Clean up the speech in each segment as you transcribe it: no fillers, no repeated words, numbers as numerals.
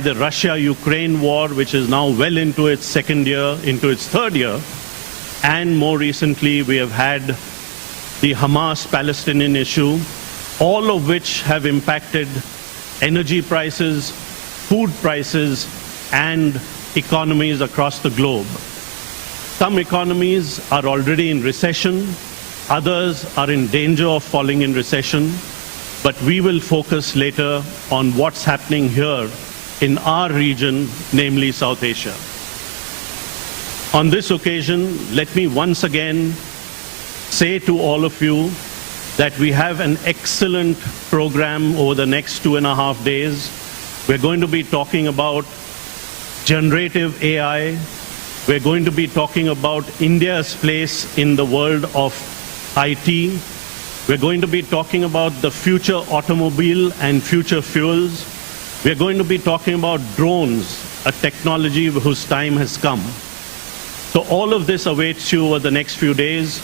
the Russia-Ukraine war, which is now well into its second year, into its third year, and more recently we have had the Hamas-Palestinian issue, all of which have impacted energy prices, food prices, and economies across the globe. Some economies are already in recession, others are in danger of falling in recession, but we will focus later on what's happening here in our region, namely South Asia. On this occasion, let me once again say to all of you that we have an excellent program over the next 2.5 days. We're going to be talking about generative AI. We're going to be talking about India's place in the world of IT. We're going to be talking about the future automobile and future fuels. We're going to be talking about drones, a technology whose time has come. So all of this awaits you over the next few days.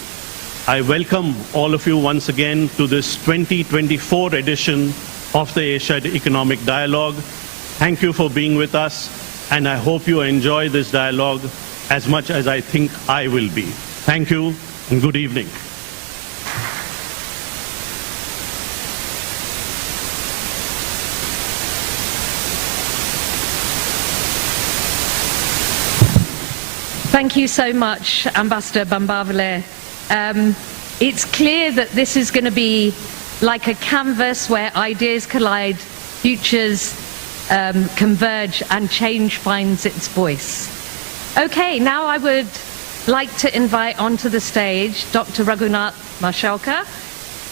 I welcome all of you once again to this 2024 edition of the Asia Economic Dialogue. Thank you for being with us, and I hope you enjoy this dialogue as much as I think I will be. Thank you, and good evening. Thank you so much, Ambassador Bambavale. It's clear that this is going to be like a canvas where ideas collide, futures converge, and change finds its voice. Okay, now I would like to invite onto the stage Dr. Raghunath Mashalkar,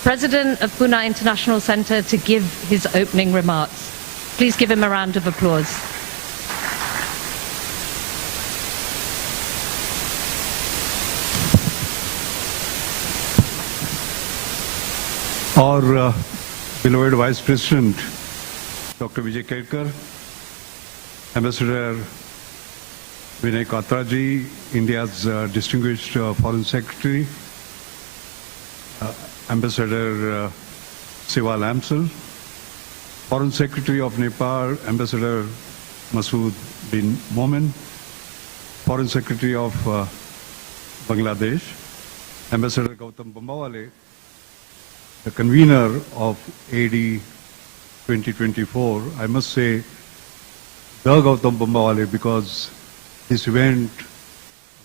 President of Pune International Centre, to give his opening remarks. Please give him a round of applause. Our beloved Vice President, Dr. Vijay Kedkar, Ambassador Vinay Katraji, India's distinguished Foreign Secretary, Ambassador Siva Lamsal, Foreign Secretary of Nepal, Ambassador Masood bin Momen, Foreign Secretary of Bangladesh, Ambassador Gautam Bambawale, the convener of AD 2024, I must say the Gautam Bambawale, because this event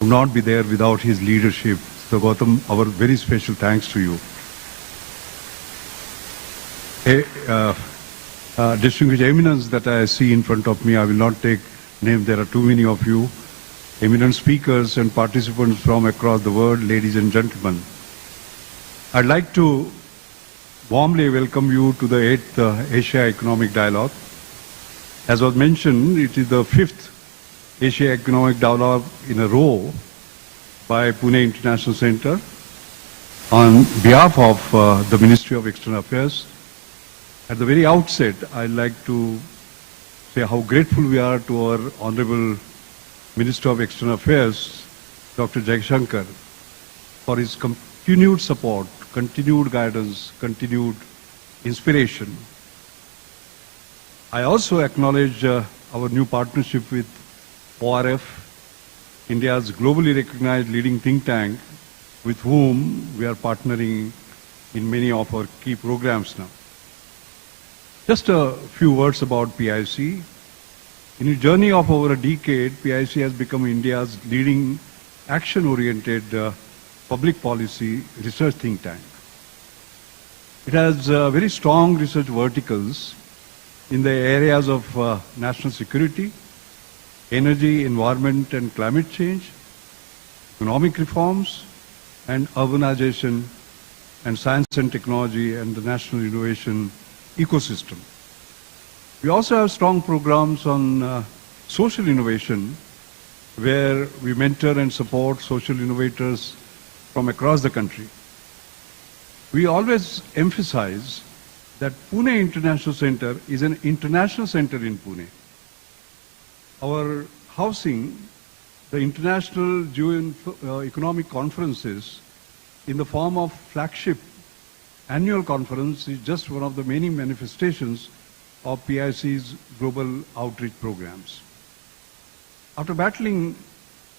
would not be there without his leadership. So Gautam, our very special thanks to you. Distinguished eminence that I see in front of me, I will not take names, there are too many of you. Eminent speakers and participants from across the world, ladies and gentlemen. I'd like to warmly welcome you to the 8th Asia Economic Dialogue. As was mentioned, it is the 5th Asia Economic Dialogue in a row by Pune International Centre on behalf of the Ministry of External Affairs. At the very outset, I'd like to say how grateful we are to our Honorable Minister of External Affairs, Dr. Jaishankar, for his continued support, continued guidance, continued inspiration. I also acknowledge our new partnership with ORF, India's globally recognized leading think tank, with whom we are partnering in many of our key programs now. Just a few words about PIC. In a journey of over a decade, PIC has become India's leading action-oriented public policy research think tank. It has very strong research verticals in the areas of national security, energy, environment and climate change, economic reforms, and urbanization, and science and technology and the national innovation ecosystem. We also have strong programs on social innovation, where we mentor and support social innovators from across the country. We always emphasize that Pune International Centre is an international centre in Pune. Our housing, the international economic conferences in the form of flagship annual conference, is just one of the many manifestations of PIC's global outreach programs. After battling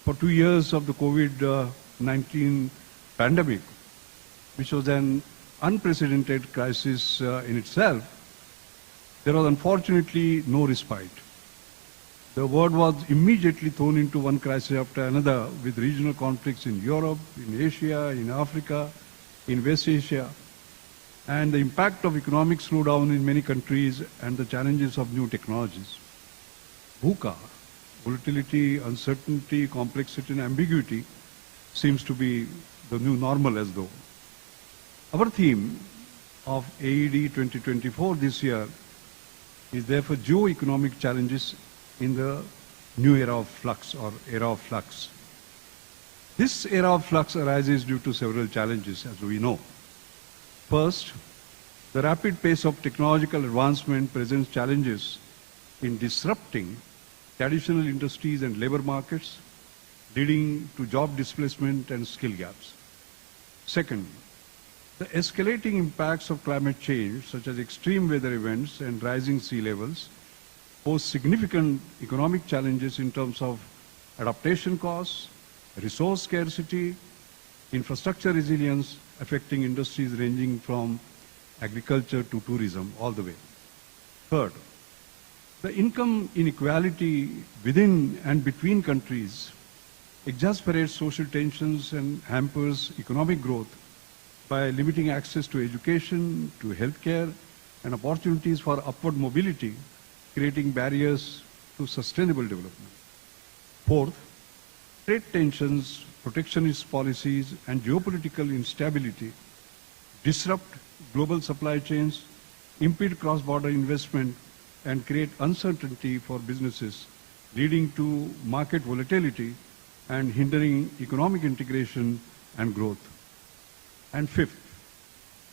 for 2 years of the COVID-19 pandemic, which was an unprecedented crisis in itself, there was unfortunately no respite. The world was immediately thrown into one crisis after another, with regional conflicts in Europe, in Asia, in Africa, in West Asia, and the impact of economic slowdown in many countries and the challenges of new technologies. VUCA, volatility, uncertainty, complexity, and ambiguity, seems to be the new normal as though. Our theme of AED 2024 this year is therefore geo-economic challenges in the new era of flux or era of flux. This era of flux arises due to several challenges, as we know. First, the rapid pace of technological advancement presents challenges in disrupting traditional industries and labor markets, leading to job displacement and skill gaps. Second, the escalating impacts of climate change, such as extreme weather events and rising sea levels, pose significant economic challenges in terms of adaptation costs, resource scarcity, infrastructure resilience, affecting industries ranging from agriculture to tourism all the way. Third, the income inequality within and between countries exasperates social tensions and hampers economic growth by limiting access to education, to healthcare, and opportunities for upward mobility, creating barriers to sustainable development. Fourth, trade tensions, protectionist policies, and geopolitical instability disrupt global supply chains, impede cross-border investment, and create uncertainty for businesses, leading to market volatility and hindering economic integration and growth. And fifth,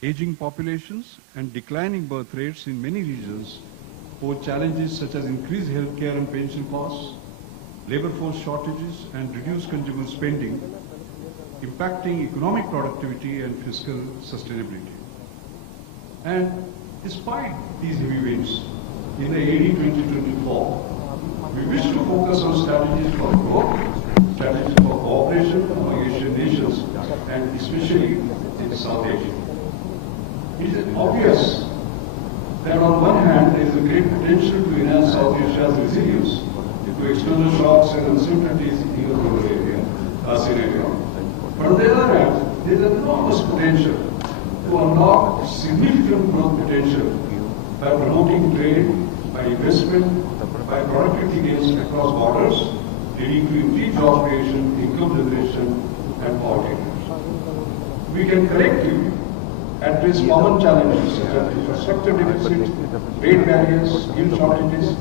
aging populations and declining birth rates in many regions pose challenges such as increased healthcare and pension costs, labor force shortages, and reduced consumer spending, impacting economic productivity and fiscal sustainability. And despite these heavy winds, in the AD 2024, we wish to focus on strategies for growth, strategies for cooperation among Asian nations, and especially in South Asia. It is obvious that on one hand, there is a great potential to enhance South Asia's resilience to external shocks and uncertainties in the global scenario. But on the other hand, there is enormous potential to unlock significant growth potential by promoting trade, by investment, by productivity gains across borders, leading to increased job creation, income generation, and poverty. We can collectively address common challenges such as infrastructure deficit, trade barriers, skill shortages,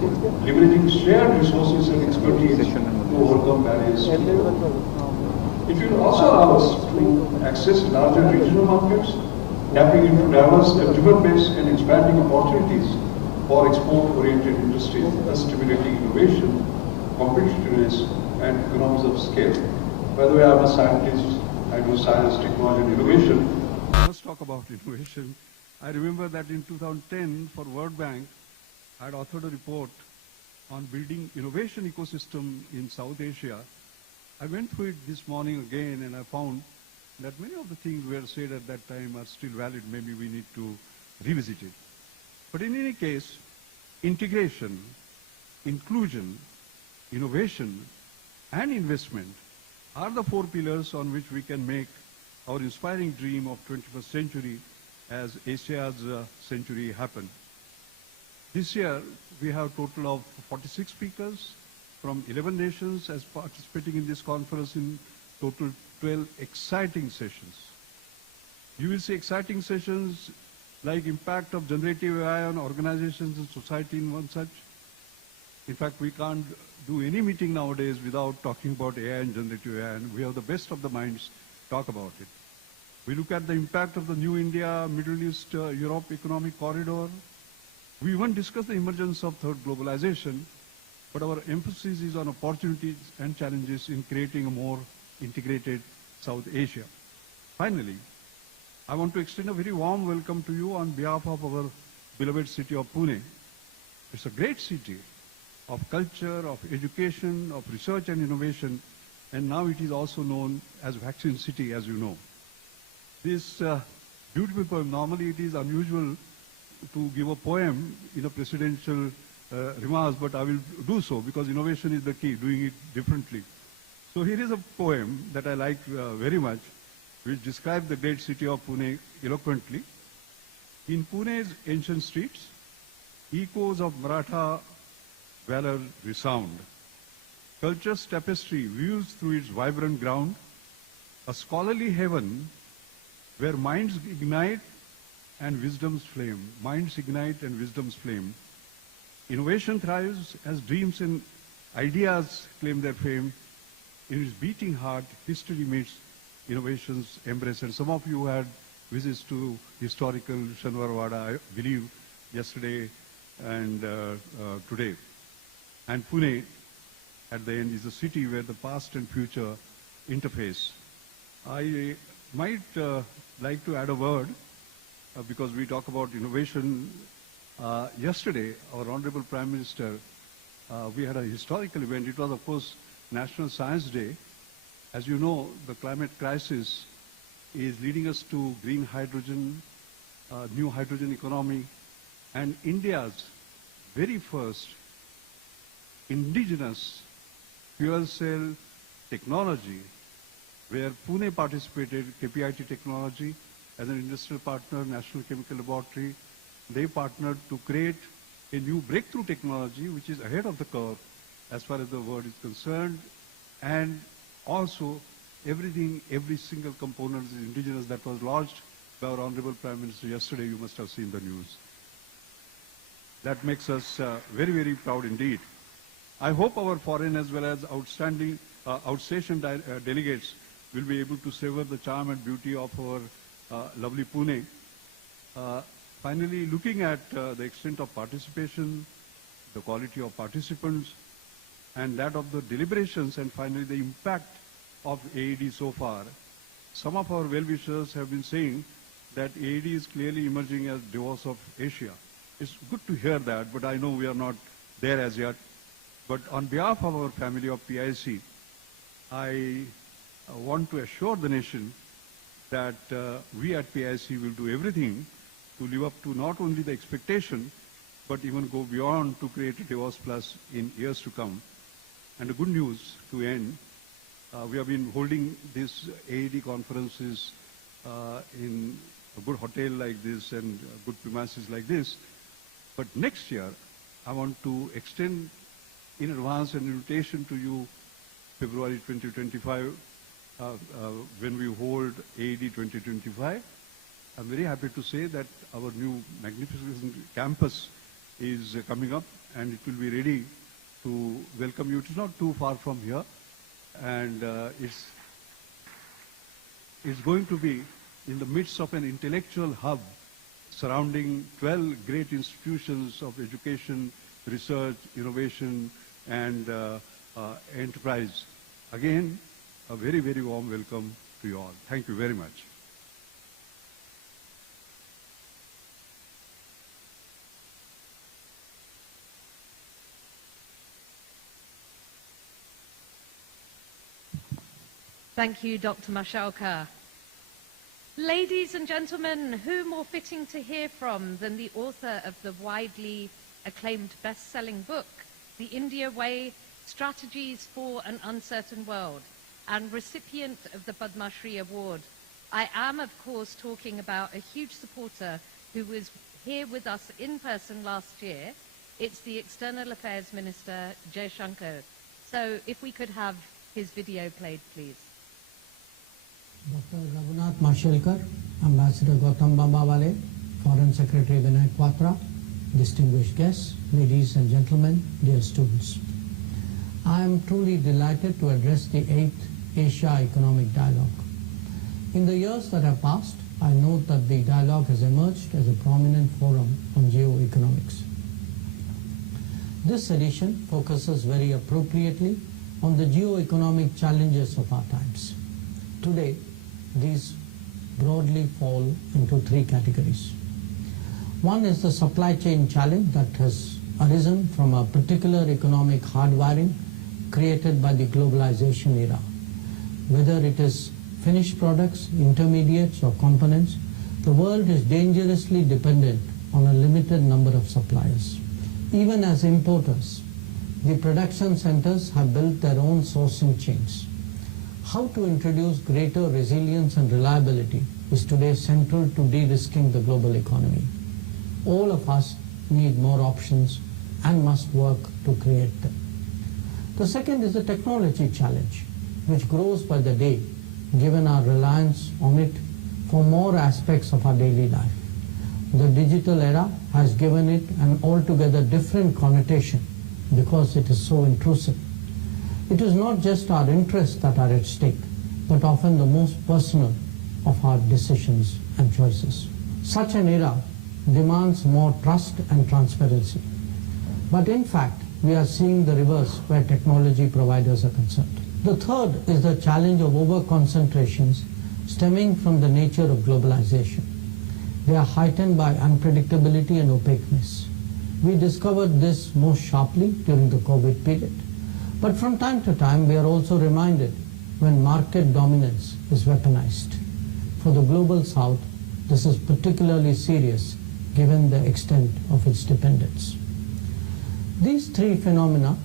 leveraging shared resources and expertise to overcome barriers to growth. It will also allow us to access larger regional markets, tapping into diverse consumer base and expanding opportunities for export-oriented industries, thus stimulating innovation, competitiveness, and economies of scale. By the way, I'm a scientist. I do science, technology, and innovation. Let's talk about innovation. I remember that in 2010, for World Bank, I had authored a report on building innovation ecosystem in South Asia. I went through it this morning again, and I found that many of the things were said at that time are still valid. Maybe we need to revisit it. But in any case, integration, inclusion, innovation, and investment are the four pillars on which we can make our inspiring dream of 21st century as Asia's century happen. This year, we have a total of 46 speakers from 11 nations as participating in this conference in total 12 exciting sessions. You will see exciting sessions like impact of generative AI on organizations and society in one such. In fact, we can't do any meeting nowadays without talking about AI and generative AI, and we have the best of the minds talk about it. We look at the impact of the New India, Middle East, Europe economic corridor. We even discuss the emergence of third globalization, but our emphasis is on opportunities and challenges in creating a more integrated South Asia. Finally, I want to extend a very warm welcome to you on behalf of our beloved city of Pune It's a great city of culture, of education, of research and innovation, and now it is also known as Vaccine City, as you know. This beautiful poem, normally it is unusual to give a poem in a presidential remarks, but I will do so because innovation is the key, doing it differently. So here is a poem that I like very much, which describes the great city of Pune eloquently. In Pune's ancient streets, echoes of Maratha valor resound. Culture's tapestry views through its vibrant ground, a scholarly heaven where minds ignite and wisdom's flame. Minds ignite and wisdom's flame. Innovation thrives as dreams and ideas claim their fame. In its beating heart, history meets innovation's embrace. And some of you had visits to historical Shanwarwada, I believe, yesterday and today. And Pune, at the end, is a city where the past and future interface. I might like to add a word because we talk about innovation. Yesterday, our Honorable Prime Minister, we had a historical event. It was, of course, National Science Day. As you know, the climate crisis is leading us to green hydrogen, new hydrogen economy, and India's very first indigenous fuel cell technology, where Pune participated, KPIT Technology, as an industrial partner, National Chemical Laboratory. They partnered to create a new breakthrough technology which is ahead of the curve as far as the world is concerned, and also everything, every single component is indigenous. That was launched by our Honorable Prime Minister yesterday. You must have seen the news. That makes us very, very proud indeed. I hope our foreign as well as outstanding, outstation delegates will be able to savor the charm and beauty of our lovely Pune. Finally, looking at the extent of participation, the quality of participants, and that of the deliberations, and finally the impact of AED so far, some of our well-wishers have been saying that AED is clearly emerging as Davos of Asia. It's good to hear that, but I know we are not there as yet. But on behalf of our family of PIC, I want to assure the nation that we at PIC will do everything to live up to not only the expectation, but even go beyond to create a Davos Plus in years to come. And the good news to end, we have been holding these AED conferences in a good hotel like this and good premises like this. But next year, I want to extend in advance an invitation to you, February 2025, when we hold AED 2025. I'm very happy to say that our new magnificent campus is coming up and it will be ready to welcome you. It's not too far from here, and it's going to be in the midst of an intellectual hub surrounding 12 great institutions of education, research, innovation, and enterprise. Again, a very, very warm welcome to you all. Thank you very much. Thank you, Dr. Mashalkar. Ladies and gentlemen, who more fitting to hear from than the author of the widely acclaimed best-selling book, The India Way, Strategies for an Uncertain World, and recipient of the Padma Shri Award. I am, of course, talking about a huge supporter who was here with us in person last year. It's the External Affairs Minister, Jay Shankar. So if we could have his video played, please. Dr. Raghunath Mashelkar, Ambassador Gautam Bambawale, Foreign Secretary Vinay Quatra, distinguished guests, ladies and gentlemen, dear students. I am truly delighted to address the 8th Asia Economic Dialogue. In the years that have passed, I note that the dialogue has emerged as a prominent forum on geoeconomics. This edition focuses very appropriately on the geoeconomic challenges of our times. Today, these broadly fall into three categories. One is the supply chain challenge that has arisen from a particular economic hardwiring created by the globalization era. Whether it is finished products, intermediates or components, the world is dangerously dependent on a limited number of suppliers. Even as importers, the production centers have built their own sourcing chains. How to introduce greater resilience and reliability is today central to de-risking the global economy. All of us need more options and must work to create them. The second is the technology challenge, which grows by the day given our reliance on it for more aspects of our daily life. The digital era has given it an altogether different connotation because it is so intrusive. It is not just our interests that are at stake, but often the most personal of our decisions and choices. Such an era demands more trust and transparency. But in fact, we are seeing the reverse where technology providers are concerned. The third is the challenge of over-concentrations stemming from the nature of globalization. They are heightened by unpredictability and opaqueness. We discovered this most sharply during the COVID period. But from time to time, we are also reminded when market dominance is weaponized. For the global south, this is particularly serious given the extent of its dependence. These three phenomena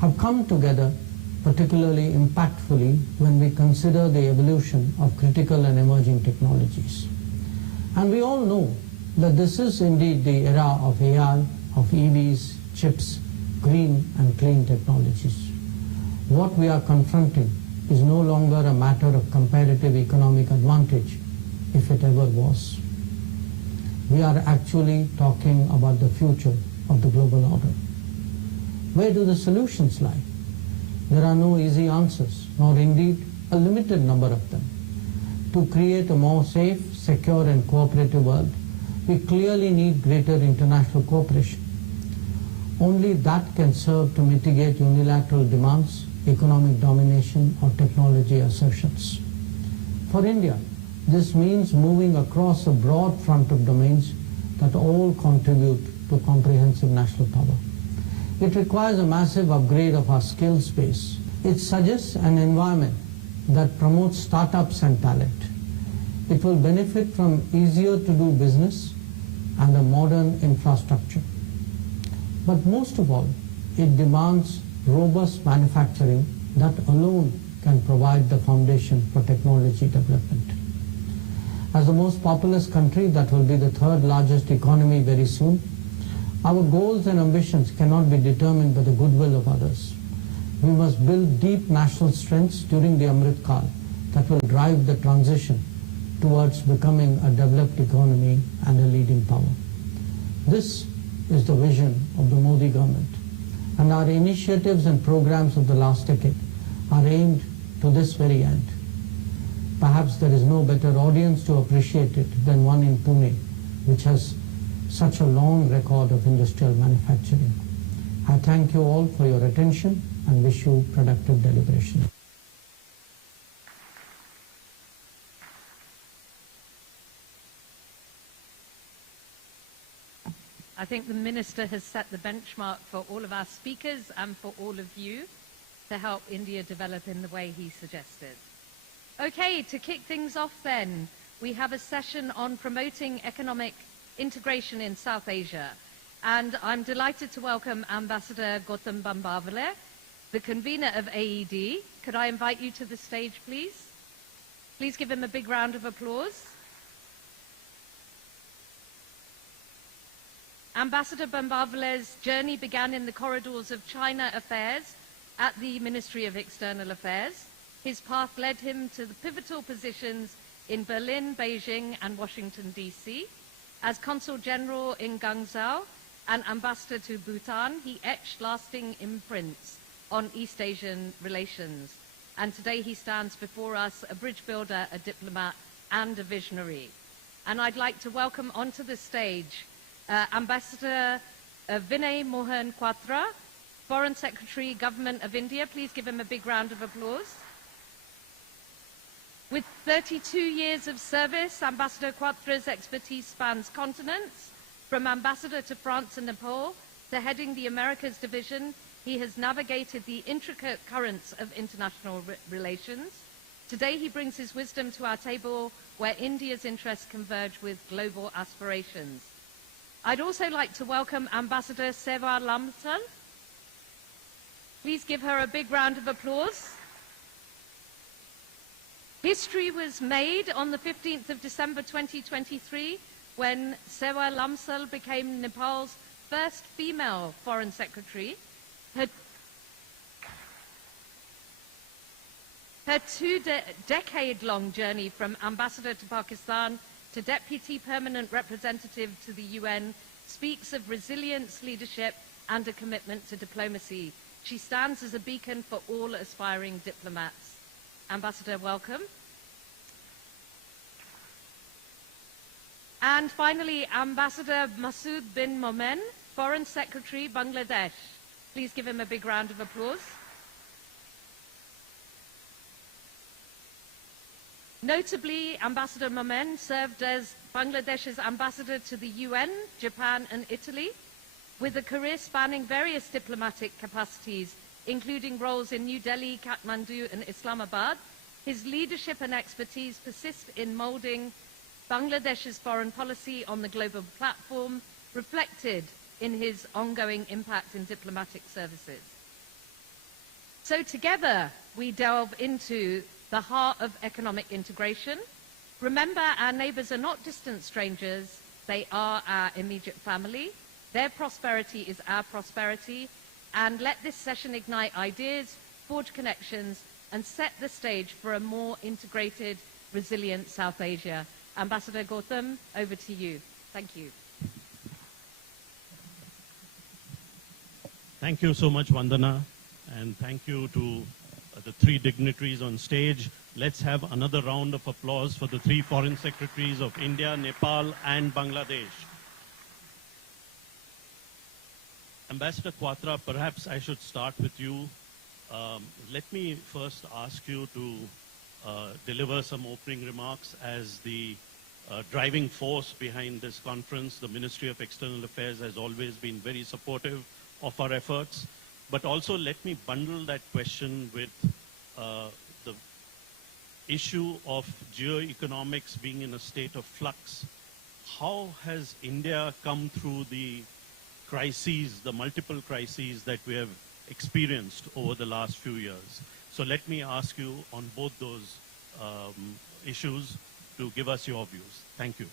have come together particularly impactfully when we consider the evolution of critical and emerging technologies. And we all know that this is indeed the era of AI, of EVs, chips, green and clean technologies. What we are confronting is no longer a matter of comparative economic advantage, if it ever was. We are actually talking about the future of the global order. Where do the solutions lie? There are no easy answers, nor indeed a limited number of them. To create a more safe, secure and cooperative world, we clearly need greater international cooperation. Only that can serve to mitigate unilateral demands, economic domination or technology assertions. For India, this means moving across a broad front of domains that all contribute to comprehensive national power. It requires a massive upgrade of our skills base. It suggests an environment that promotes startups and talent. It will benefit from easier to do business and a modern infrastructure. But most of all, it demands robust manufacturing that alone can provide the foundation for technology development. As the most populous country that will be the third largest economy very soon, our goals and ambitions cannot be determined by the goodwill of others. We must build deep national strengths during the Amrit Kaal that will drive the transition towards becoming a developed economy and a leading power. This is the vision of the Modi government, and our initiatives and programs of the last decade are aimed to this very end. Perhaps there is no better audience to appreciate it than one in Pune, which has such a long record of industrial manufacturing. I thank you all for your attention and wish you productive deliberation. I think the Minister has set the benchmark for all of our speakers and for all of you to help India develop in the way he suggested. Okay, to kick things off then, we have a session on promoting economic integration in South Asia. And I'm delighted to welcome Ambassador Gautam Bambavale, the convener of AED. Could I invite you to the stage, please? Please give him a big round of applause. Ambassador Bambavale's journey began in the corridors of China Affairs at the Ministry of External Affairs. His path led him to the pivotal positions in Berlin, Beijing, and Washington, D.C. As Consul General in Guangzhou and Ambassador to Bhutan, he etched lasting imprints on East Asian relations. And today he stands before us, a bridge builder, a diplomat, and a visionary. And I'd like to welcome onto the stage Ambassador Vinay Mohan Quatra, Foreign Secretary, Government of India. Please give him a big round of applause. With 32 years of service, Ambassador Quatra's expertise spans continents, from ambassador to France and Nepal, to heading the Americas division, he has navigated the intricate currents of international relations. Today he brings his wisdom to our table where India's interests converge with global aspirations. I'd also like to welcome Ambassador Seva Lamsal. Please give her a big round of applause. History was made on the 15th of December 2023 when Seva Lamsal became Nepal's first female foreign secretary. Her two-decade-long journey from ambassador to Pakistan to deputy permanent representative to the UN speaks of resilience, leadership, and a commitment to diplomacy. She stands as a beacon for all aspiring diplomats. Ambassador, welcome. And finally, Ambassador Masood bin Momen, Foreign Secretary, Bangladesh. Please give him a big round of applause. Notably, Ambassador Momen served as Bangladesh's ambassador to the UN, Japan, and Italy, with a career spanning various diplomatic capacities, including roles in New Delhi, Kathmandu, and Islamabad. His leadership and expertise persist in molding Bangladesh's foreign policy on the global platform, reflected in his ongoing impact in diplomatic services. So together, we delve into the heart of economic integration. Remember, our neighbors are not distant strangers, they are our immediate family. Their prosperity is our prosperity, and let this session ignite ideas, forge connections, and set the stage for a more integrated, resilient South Asia. Ambassador Gautam, over to you. Thank you. Thank you so much, Vandana, and thank you to the three dignitaries on stage. Let's have another round of applause for the three foreign secretaries of India, Nepal, and Bangladesh. Ambassador Quatra, perhaps I should start with you. Let me first ask you to deliver some opening remarks as the driving force behind this conference. The Ministry of External Affairs has always been very supportive of our efforts. But also let me bundle that question with the issue of geoeconomics being in a state of flux. How has India come through the crises, the multiple crises that we have experienced over the last few years? So let me ask you on both those issues to give us your views. Thank you.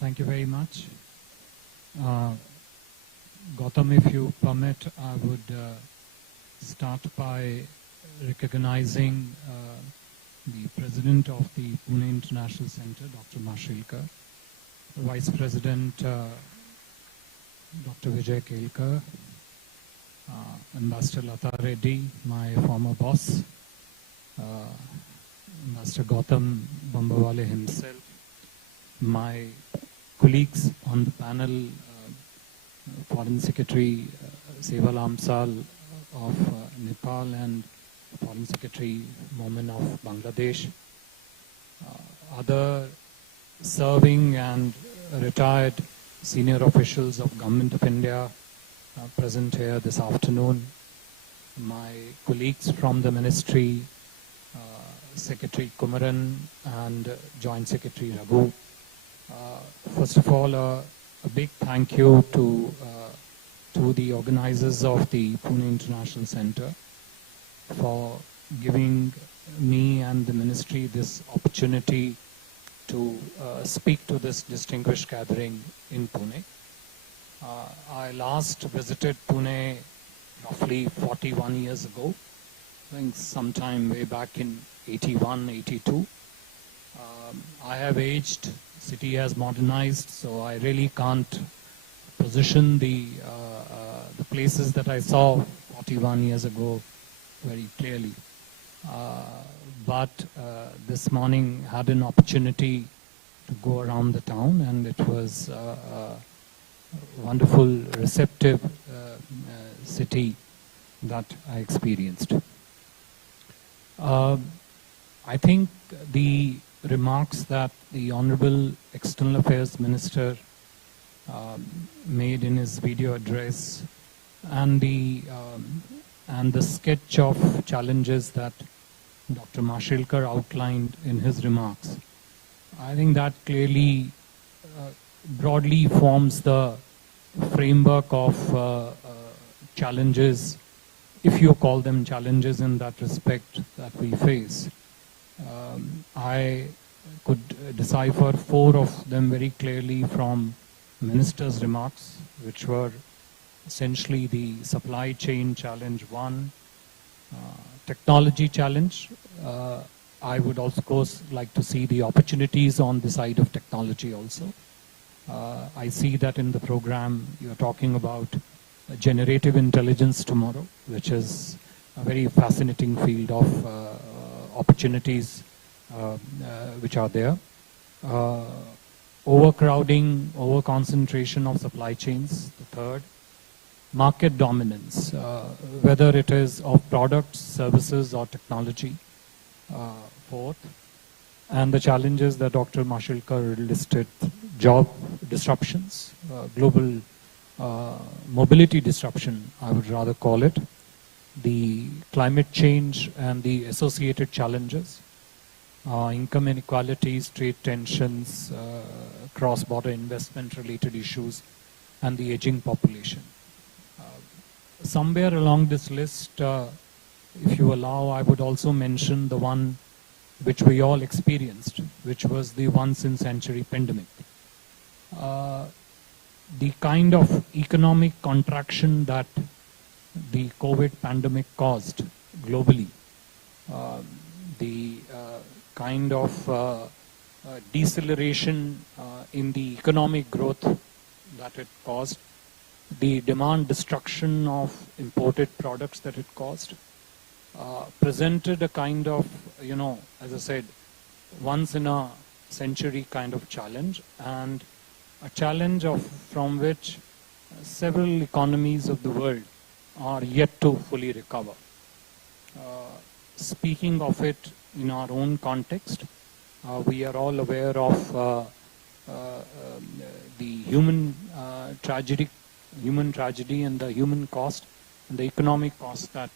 Thank you very much. Gautam, if you permit, I would start by recognizing the President of the Pune International Center, Dr. Mashilkar, the Vice President, Dr. Vijay Kelkar, Ambassador Lata Reddy, my former boss, Ambassador Gautam Bambawale himself, my colleagues on the panel, Foreign Secretary Seva Lamsal of Nepal and Foreign Secretary Momen of Bangladesh, other serving and retired senior officials of Government of India present here this afternoon, my colleagues from the Ministry, Secretary Kumaran and Joint Secretary Raghu. First of all, a big thank you to the organizers of the Pune International Center for giving me and the ministry this opportunity to speak to this distinguished gathering in Pune. I last visited Pune roughly 41 years ago, I think sometime way back in 81, 82. I have aged, city has modernized, so I really can't position the places that I saw 41 years ago very clearly. But this morning had an opportunity to go around the town, and it was a wonderful, receptive city that I experienced. I think the remarks that the Honorable External Affairs Minister made in his video address and the sketch of challenges that Dr. Mashilkar outlined in his remarks, I think that clearly broadly forms the framework of challenges, if you call them challenges in that respect, that we face. I could decipher 4 of them very clearly from Minister's remarks, which were essentially the supply chain challenge 1, technology challenge. I would also, of course, like to see the opportunities on the side of technology also. I see that in the program you're talking about generative intelligence tomorrow, which is a very fascinating field of opportunities which are there. Overcrowding, overconcentration of supply chains, the 3rd. Market dominance, whether it is of products, services, or technology, 4th. And the challenges that Dr. Mashilkar listed: job disruptions, global mobility disruption, I would rather call it, the climate change and the associated challenges, income inequalities, trade tensions, cross-border investment-related issues, and the aging population. Somewhere along this list, if you allow, I would also mention the one which we all experienced, which was the once-in-century pandemic. The kind of economic contraction that the COVID pandemic caused globally, the kind of deceleration in the economic growth that it caused, the demand destruction of imported products that it caused, presented a kind of, as I said, once in a century kind of challenge, and a challenge from which several economies of the world are yet to fully recover. Speaking of it in our own context, we are all aware of the human tragedy and the human cost and the economic cost that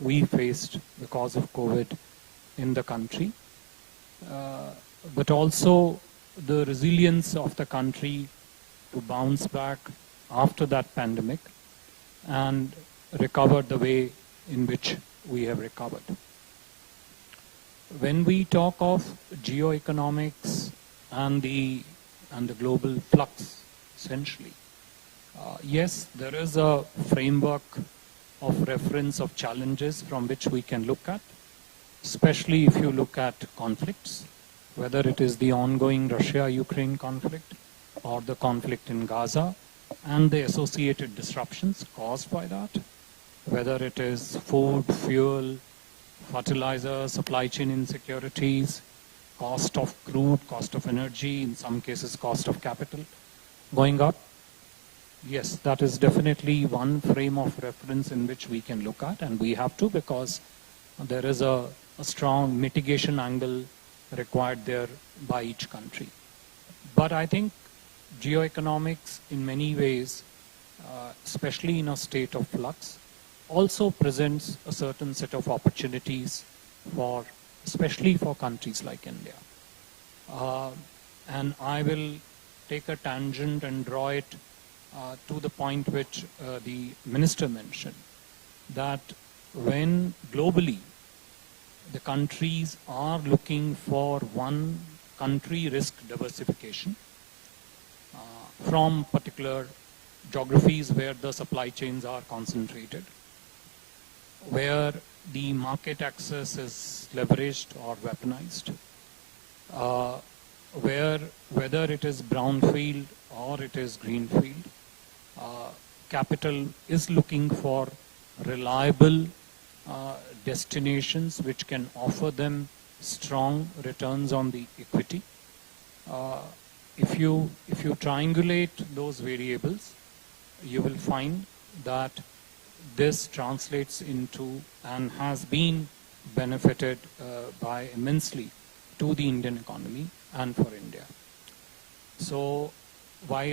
we faced because of COVID in the country, but also the resilience of the country to bounce back after that pandemic and recover the way in which we have recovered. When we talk of geoeconomics and the global flux, essentially, yes, there is a framework of reference of challenges from which we can look at, especially if you look at conflicts, whether it is the ongoing Russia-Ukraine conflict or the conflict in Gaza and the associated disruptions caused by that, whether it is food, fuel, fertilizer, supply chain insecurities, cost of crude, cost of energy, in some cases cost of capital going up. Yes, that is definitely one frame of reference in which we can look at, and we have to, because there is a strong mitigation angle required there by each country. But I think geoeconomics in many ways, especially in a state of flux, also presents a certain set of opportunities for, especially for countries like India. And I will take a tangent and draw it to the point which the minister mentioned, that when globally the countries are looking for one country risk diversification from particular geographies where the supply chains are concentrated, where the market access is leveraged or weaponized, where whether it is brownfield or it is greenfield, capital is looking for reliable destinations which can offer them strong returns on the equity. If you triangulate those variables, you will find that this translates into and has been benefited by immensely to the Indian economy and for India. So while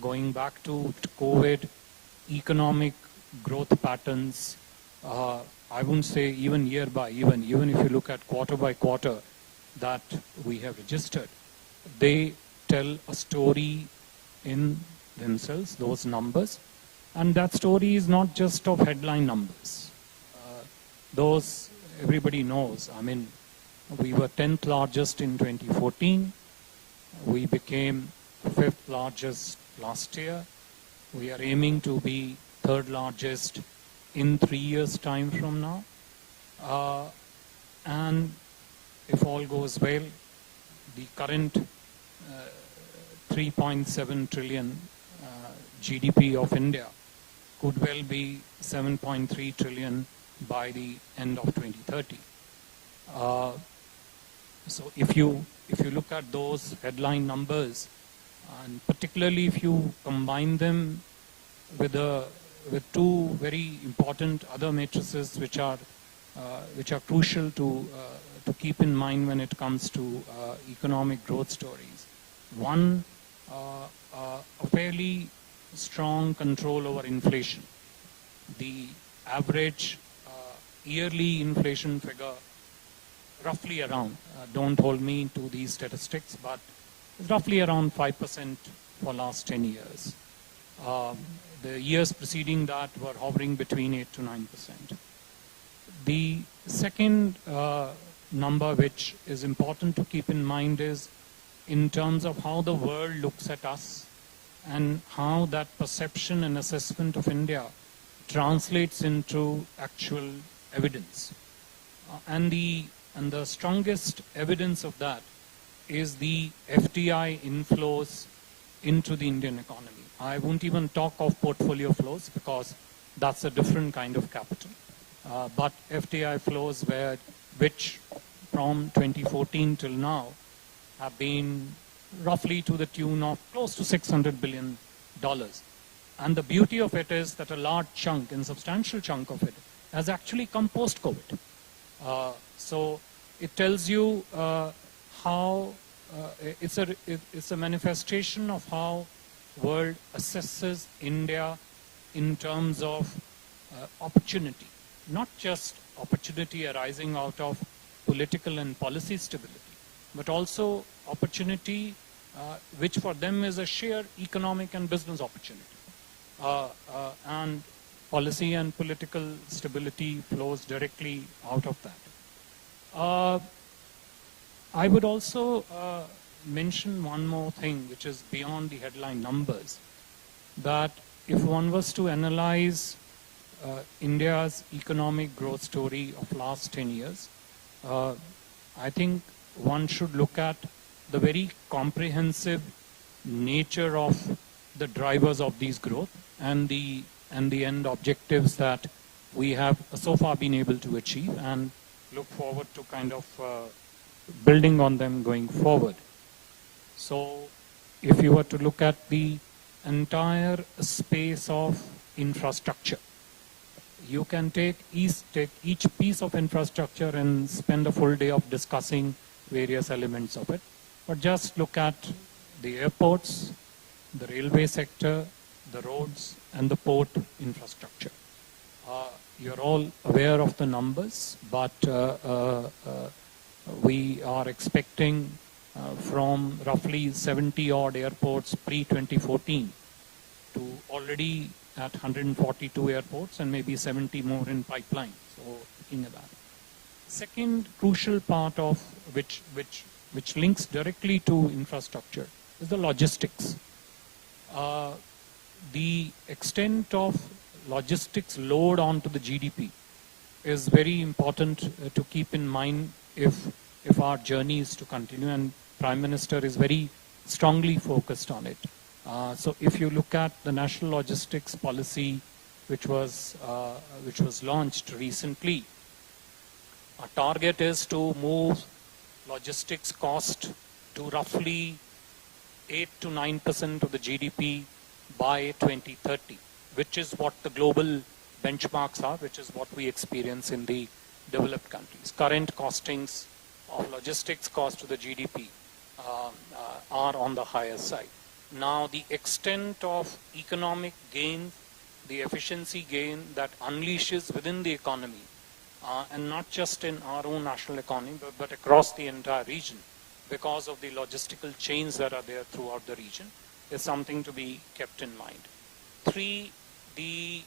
going back to COVID, economic growth patterns, I wouldn't say even year by even if you look at quarter by quarter that we have registered, they tell a story in themselves, those numbers. And that story is not just of headline numbers. Those everybody knows. I mean, we were 10th largest in 2014. We became 5th largest last year. We are aiming to be 3rd largest in 3 years' time from now. And if all goes well, the current 3.7 trillion GDP of India could well be 7.3 trillion by the end of 2030. So if you look at those headline numbers, and particularly if you combine them with two very important other matrices which are crucial to keep in mind when it comes to economic growth stories. One, a fairly strong control over inflation. The average yearly inflation figure roughly around, don't hold me to these statistics, but it's roughly around 5% for last 10 years. The years preceding that were hovering between 8 to 9%. The second number which is important to keep in mind is in terms of how the world looks at us and how that perception and assessment of India translates into actual evidence. And the strongest evidence of that is the FDI inflows into the Indian economy. I won't even talk of portfolio flows because that's a different kind of capital. But FDI flows which from 2014 till now have been roughly to the tune of close to $600 billion. And the beauty of it is that a large chunk, and substantial chunk of it, has actually come post-COVID. So it tells you how it's a manifestation of how world assesses India in terms of opportunity, not just opportunity arising out of political and policy stability, but also opportunity which for them is a sheer economic and business opportunity. And policy and political stability flows directly out of that. I would also mention one more thing which is beyond the headline numbers, that if one was to analyze India's economic growth story of last 10 years, I think one should look at the very comprehensive nature of the drivers of these growth and the end objectives that we have so far been able to achieve, and look forward to kind of building on them going forward. So if you were to look at the entire space of infrastructure, you can take each piece of infrastructure and spend a full day of discussing various elements of it. But just look at the airports, the railway sector, the roads, and the port infrastructure. You're all aware of the numbers, but we are expecting from roughly 70 odd airports pre-2014 to already at 142 airports and maybe 70 more in pipeline. So looking at that. Second crucial part of which links directly to infrastructure is the logistics. The extent of logistics load onto the GDP is very important to keep in mind if our journey is to continue, and Prime Minister is very strongly focused on it. So if you look at the national logistics policy which was launched recently, our target is to move logistics cost to roughly 8 to 9% of the GDP by 2030, which is what the global benchmarks are, which is what we experience in the developed countries. Current costings of logistics cost to the GDP are on the higher side. Now, the extent of economic gain, the efficiency gain that unleashes within the economy, and not just in our own national economy, but across the entire region, because of the logistical chains that are there throughout the region, is something to be kept in mind. 3, the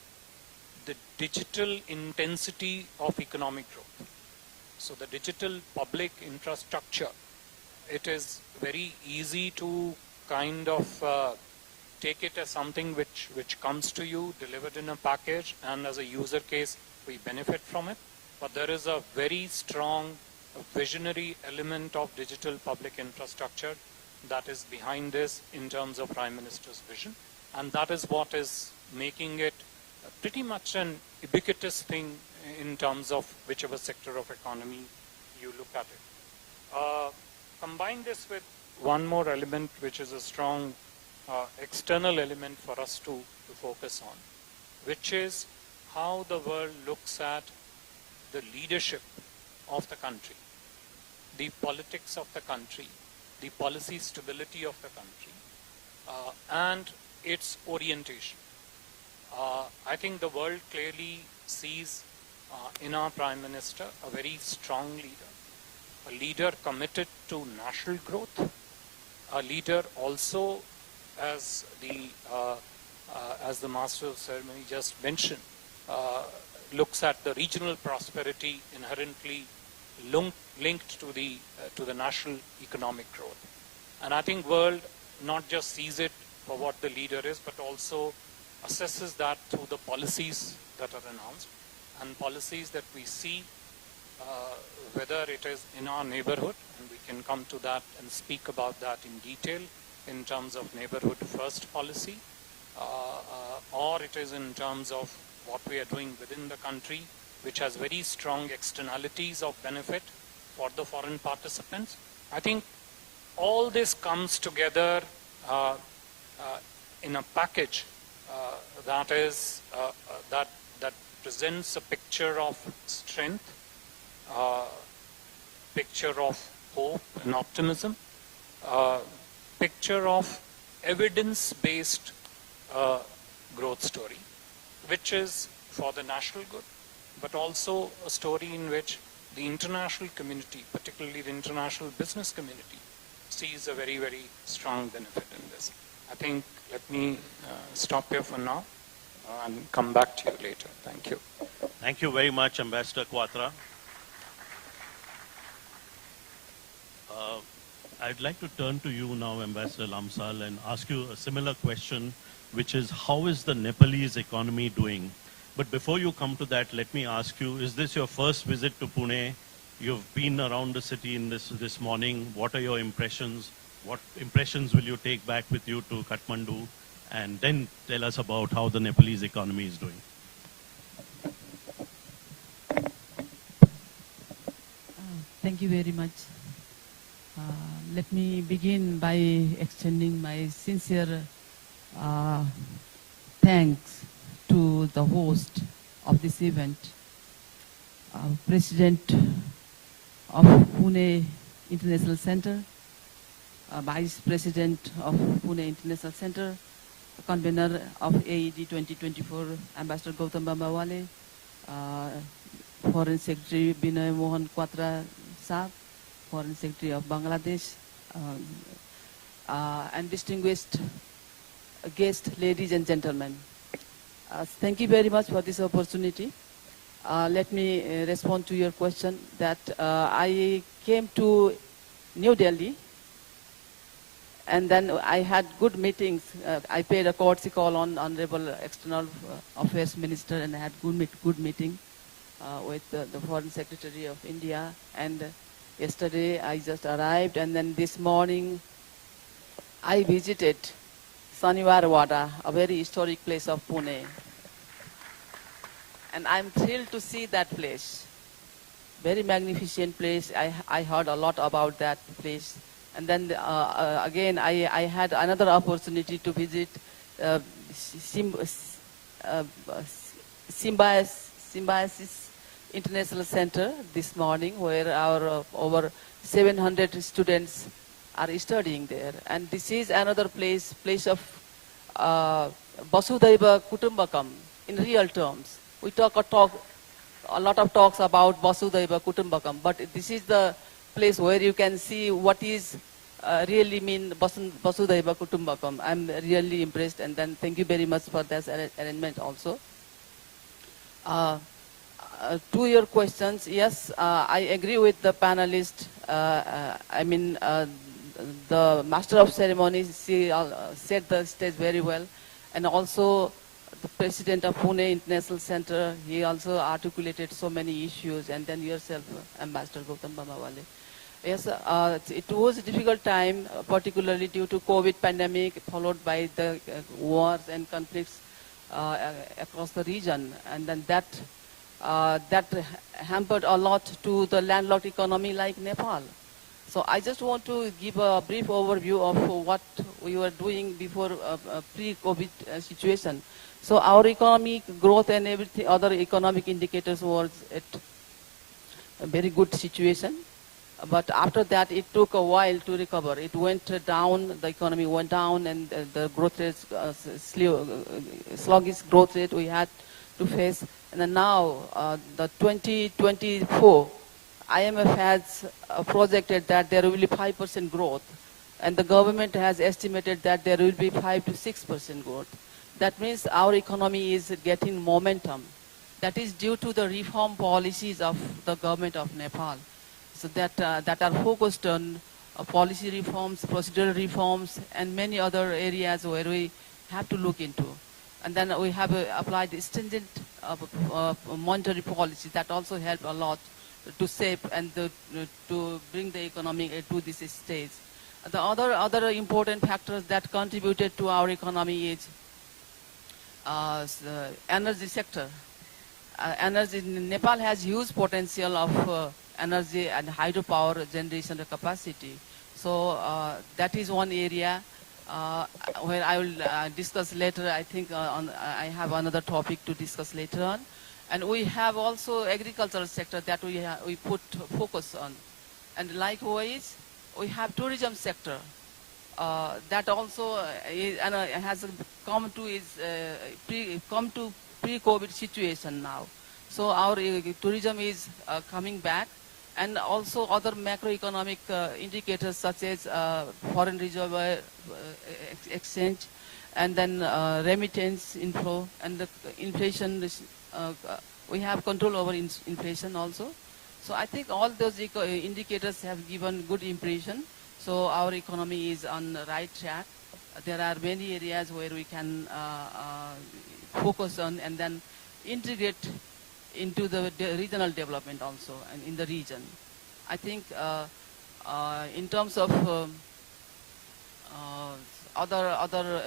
digital intensity of economic growth. So the digital public infrastructure, it is very easy to kind of take it as something which comes to you, delivered in a package, and as a user case, we benefit from it. But there is a very strong visionary element of digital public infrastructure that is behind this in terms of Prime Minister's vision. And that is what is making it pretty much an ubiquitous thing in terms of whichever sector of economy you look at it. Combine this with one more element, which is a strong external element for us to focus on, which is how the world looks at the leadership of the country, the politics of the country, the policy stability of the country, and its orientation. I think the world clearly sees in our Prime Minister a very strong leader, a leader committed to national growth, a leader also, as the Master of Ceremony just mentioned, looks at the regional prosperity inherently linked to the national economic growth. And I think world not just sees it for what the leader is, but also assesses that through the policies that are announced, and policies that we see, whether it is in our neighborhood, and we can come to that and speak about that in detail in terms of neighborhood first policy, or it is in terms of what we are doing within the country, which has very strong externalities of benefit for the foreign participants. I think all this comes together in a package that presents a picture of strength, picture of hope and optimism, picture of evidence-based growth story, which is for the national good, but also a story in which the international community, particularly the international business community, sees a very, very strong benefit in this. I think, let me stop here for now and come back to you later. Thank you. Thank you very much, Ambassador Quatra. I'd like to turn to you now, Ambassador Lamsal, and ask you a similar question, which is, how is the Nepalese economy doing? But before you come to that, let me ask you, is this your first visit to Pune? You've been around the city in this morning. What are your impressions? What impressions will you take back with you to Kathmandu? And then tell us about how the Nepalese economy is doing. Thank you very much. Let me begin by extending my sincere thanks to the host of this event, President of Pune International Center, Vice President of Pune International Center, Convener of AED 2024, Ambassador Gautam Bambawale, Foreign Secretary Binay Mohan Quatra Saab, Foreign Secretary of Bangladesh, and distinguished guests, ladies and gentlemen. Thank you very much for this opportunity. Let me respond to your question that I came to New Delhi, and then I had good meetings. I paid a courtesy call on Honorable External Affairs Minister, and I had good meeting with the Foreign Secretary of India. And yesterday I just arrived, and then this morning I visited Shaniwar Wada, a very historic place of Pune. And I'm thrilled to see that place. Very magnificent place. I heard a lot about that place. And then again, I had another opportunity to visit Symbiosis International Center this morning, where our over 700 students are studying there. And this is another place of Vasudhaiva Kutumbakam in real terms. We talk a lot of talks about Vasudhaiva Kutumbakam, but this is the place where you can see what is really mean Vasudhaiva Kutumbakam. I'm really impressed, and then thank you very much for this arrangement also. To your questions, yes, I agree with the panelist. The Master of Ceremonies, she set the stage very well, and also the President of Pune International Center, he also articulated so many issues, and then yourself, Ambassador Gautam Bambawale. Yes, it was a difficult time, particularly due to COVID pandemic, followed by the wars and conflicts across the region, and then that hampered a lot to the landlocked economy like Nepal. So I just want to give a brief overview of what we were doing before pre-COVID situation. So our economic growth and everything, other economic indicators was at a very good situation. But after that, it took a while to recover. It went down, the economy went down, and the growth rate, sluggish growth rate we had to face. And then now, the 2024, IMF has projected that there will be 5% growth, and the government has estimated that there will be 5 to 6% growth. That means our economy is getting momentum. That is due to the reform policies of the government of Nepal. So that are focused on policy reforms, procedural reforms, and many other areas where we have to look into. And then we have applied stringent monetary policy that also helped a lot to shape and to bring the economy to this stage. The other important factors that contributed to our economy is the energy sector. Nepal has huge potential of energy and hydropower generation capacity. So that is one area where I will discuss later. I think I have another topic to discuss later on. And we have also agricultural sector that we put focus on. And likewise, we have tourism sector that also has come to pre-COVID situation now. So our tourism is coming back, and also other macroeconomic indicators such as foreign reserve exchange, and then remittance inflow, and the inflation. We have control over inflation also. So I think all those indicators have given good impression. So our economy is on the right track. There are many areas where we can focus on and then integrate into the regional development also and in the region. I think in terms of other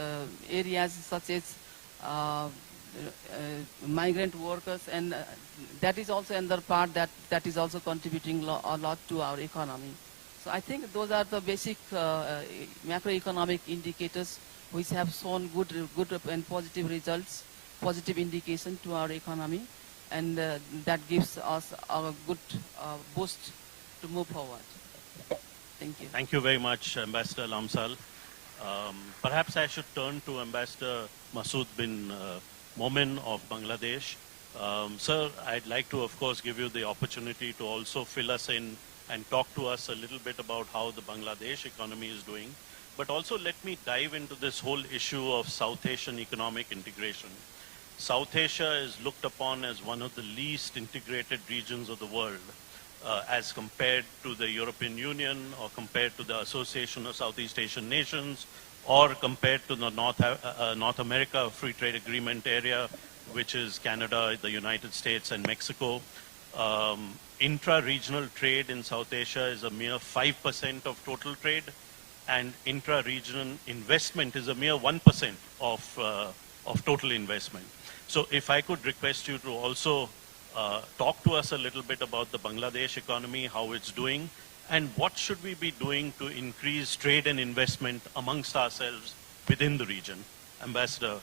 areas such as migrant workers, and that is also another part that is also contributing a lot to our economy. So I think those are the basic macroeconomic indicators which have shown good and positive results, positive indication to our economy, and that gives us a good boost to move forward. Thank you. Thank you very much, Ambassador Lamsal. Perhaps I should turn to Ambassador Masood bin Momin of Bangladesh. Sir, I'd like to, of course, give you the opportunity to also fill us in and talk to us a little bit about how the Bangladesh economy is doing. But also let me dive into this whole issue of South Asian economic integration. South Asia is looked upon as one of the least integrated regions of the world as compared to the European Union, or compared to the Association of Southeast Asian Nations, or compared to the North America Free Trade Agreement area, which is Canada, the United States, and Mexico. Intra-regional trade in South Asia is a mere 5% of total trade, and intra-regional investment is a mere 1% of total investment. So if I could request you to also talk to us a little bit about the Bangladesh economy, how it's doing, and what should we be doing to increase trade and investment amongst ourselves within the region. Ambassador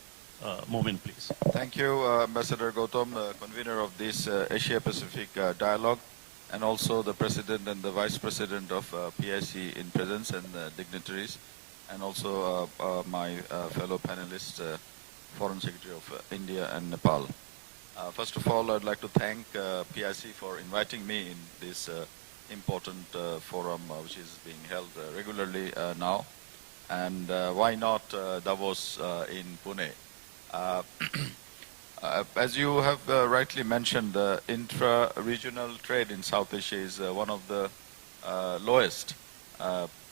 Momin, please. Thank you, Ambassador Gautam, convener of this Asia-Pacific dialogue. and also the President and the Vice President of PIC in presence and dignitaries, and also my fellow panelists, Foreign Secretary of India and Nepal. First of all, I'd like to thank PIC for inviting me in this important forum which is being held regularly now. And why not Davos in Pune? As you have rightly mentioned, the intra-regional trade in South Asia is one of the lowest,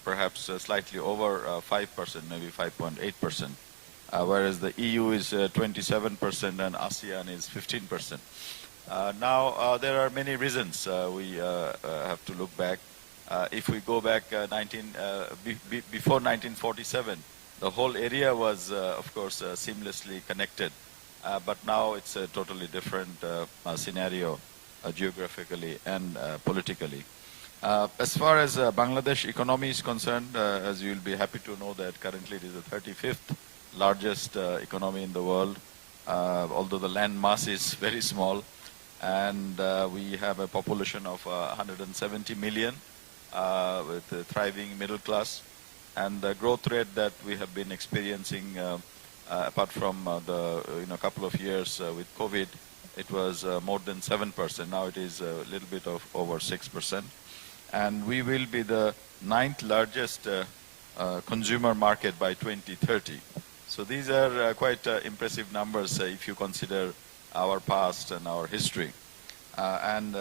perhaps slightly over 5%, maybe 5.8%, whereas the EU is 27% and ASEAN is 15%. Now, there are many reasons we have to look back. If we go back before 1947, the whole area was, of course, seamlessly connected. But now it's a totally different scenario geographically and politically. As far as Bangladesh economy is concerned, as you'll be happy to know that currently it is the 35th largest economy in the world, although the land mass is very small. And we have a population of 170 million with a thriving middle class. And the growth rate that we have been experiencing apart from the couple of years with COVID, it was more than 7%. Now it is a little bit of over 6%. And we will be the 9th largest consumer market by 2030. So these are quite impressive numbers if you consider our past and our history. And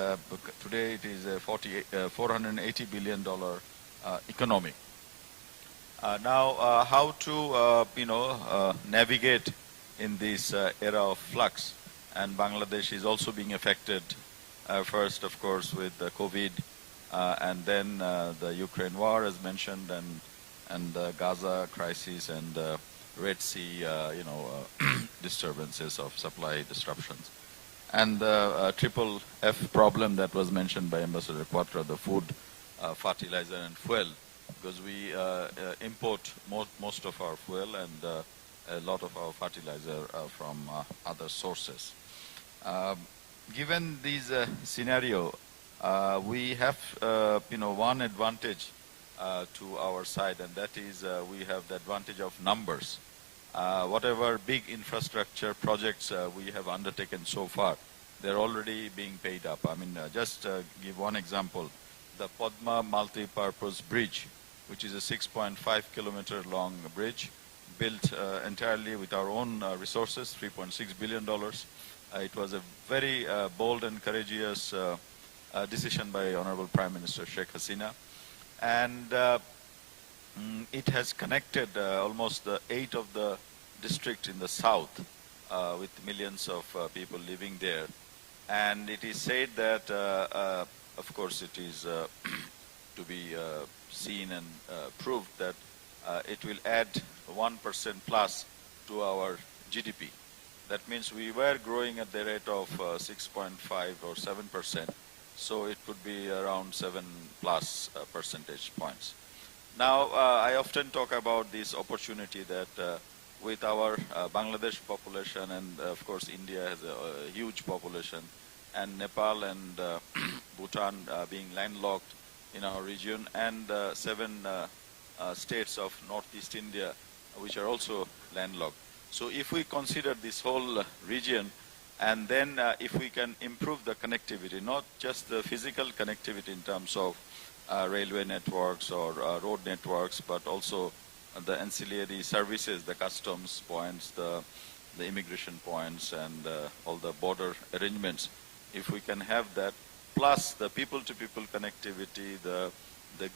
today it is a $480 billion economy. Now, how to navigate in this era of flux, and Bangladesh is also being affected. First, of course, with the COVID, and then the Ukraine war, as mentioned, and the Gaza crisis, and the Red Sea, disturbances of supply disruptions, and the triple F problem that was mentioned by Ambassador Quatra: the food, fertilizer, and fuel. Because we import most of our fuel and a lot of our fertilizer from other sources. Given this scenario, we have one advantage to our side, and that is we have the advantage of numbers. Whatever big infrastructure projects we have undertaken so far, they're already being paid up. I mean, just give one example. The Padma multi-purpose bridge, which is a 6.5 kilometer long bridge, built entirely with our own resources, $3.6 billion. It was a very bold and courageous decision by Honorable Prime Minister Sheikh Hasina. And it has connected almost 8 of the districts in the south with millions of people living there. And it is said that of course, it is to be seen and proved that it will add 1% plus to our GDP. That means we were growing at the rate of 6.5 or 7%, so it could be around 7+ percentage points. Now, I often talk about this opportunity that with our Bangladesh population, and of course India has a huge population, and Nepal and Bhutan being landlocked in our region, and 7 states of Northeast India which are also landlocked. So if we consider this whole region, and then if we can improve the connectivity, not just the physical connectivity in terms of railway networks or road networks, but also the ancillary services, the customs points, the immigration points, and all the border arrangements. If we can have that, plus the people-to-people connectivity, the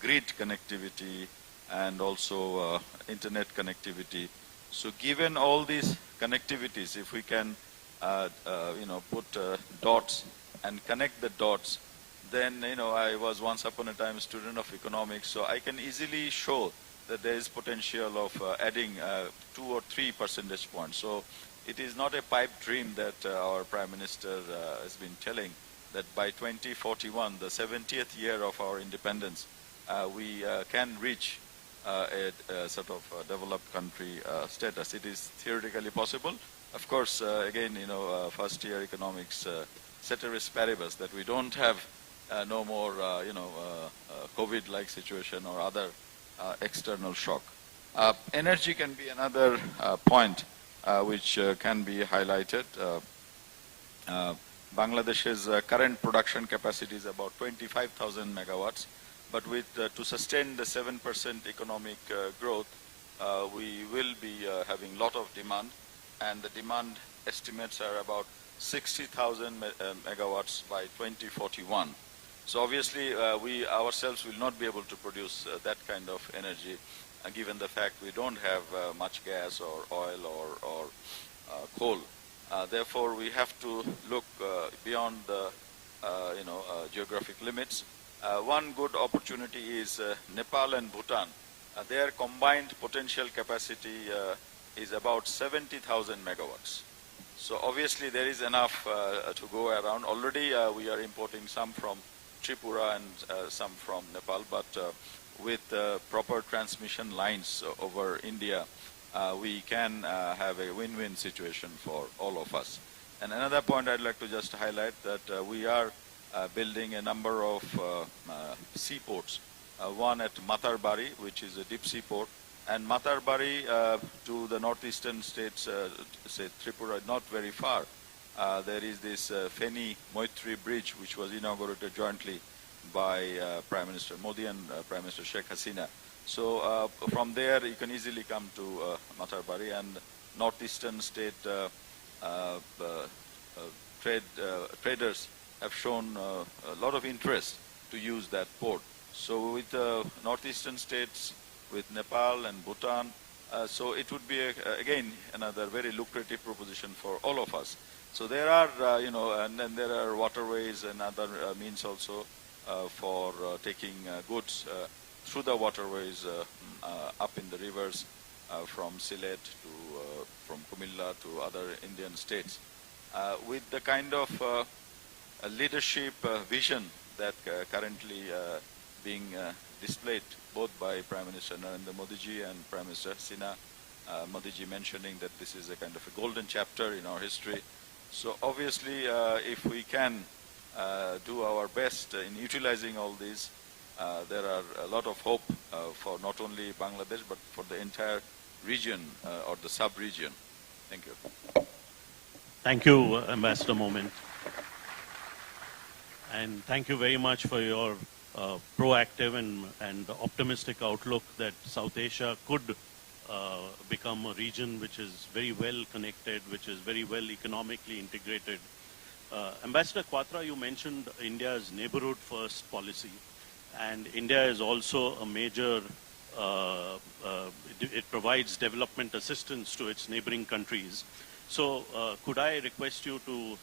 grid connectivity, and also internet connectivity. So given all these connectivities, if we can put dots and connect the dots, then I was once upon a time a student of economics, so I can easily show that there is potential of adding 2 or 3 percentage points. So it is not a pipe dream that our Prime Minister has been telling, that by 2041, the 70th year of our independence, we can reach a sort of developed country status. It is theoretically possible. Of course, again, first year economics, ceteris paribus, that we don't have no more, COVID-like situation or other external shock. Energy can be another point which can be highlighted. Bangladesh's current production capacity is about 25,000 megawatts, but with to sustain the 7% economic growth, we will be having a lot of demand, and the demand estimates are about 60,000 megawatts by 2041. So obviously, we ourselves will not be able to produce that kind of energy, given the fact we don't have much gas or oil or coal. Therefore, we have to look beyond the geographic limits. One good opportunity is Nepal and Bhutan. Their combined potential capacity is about 70,000 megawatts. So obviously there is enough to go around. Already we are importing some from Tripura and some from Nepal, but with proper transmission lines over India, we can have a win-win situation for all of us. And another point I'd like to just highlight that we are building a number of seaports. One at Matarbari, which is a deep sea port, and Matarbari to the northeastern states, say Tripura, not very far. There is this Feni Moitri Bridge, which was inaugurated jointly by Prime Minister Modi and Prime Minister Sheikh Hasina. So from there, you can easily come to Matarbari, and northeastern state traders have shown a lot of interest to use that port. So with northeastern states, with Nepal and Bhutan, so it would be again another very lucrative proposition for all of us. So there are, and then there are waterways and other means also for taking goods through the waterways up in the rivers from Sylhet to from Kumilla to other Indian states. With the kind of leadership vision that currently being displayed both by Prime Minister Narendra Modi ji and Prime Minister Hasina, Modi ji mentioning that this is a kind of a golden chapter in our history. So obviously, if we can do our best in utilizing all these, there are a lot of hope for not only Bangladesh but for the entire region or the sub-region. Thank you. Thank you, Ambassador Moment. And thank you very much for your proactive and optimistic outlook that South Asia could become a region which is very well connected, which is very well economically integrated. Ambassador Quatra, you mentioned India's neighborhood first policy, and India is also a major, it provides development assistance to its neighboring countries. So could I request you to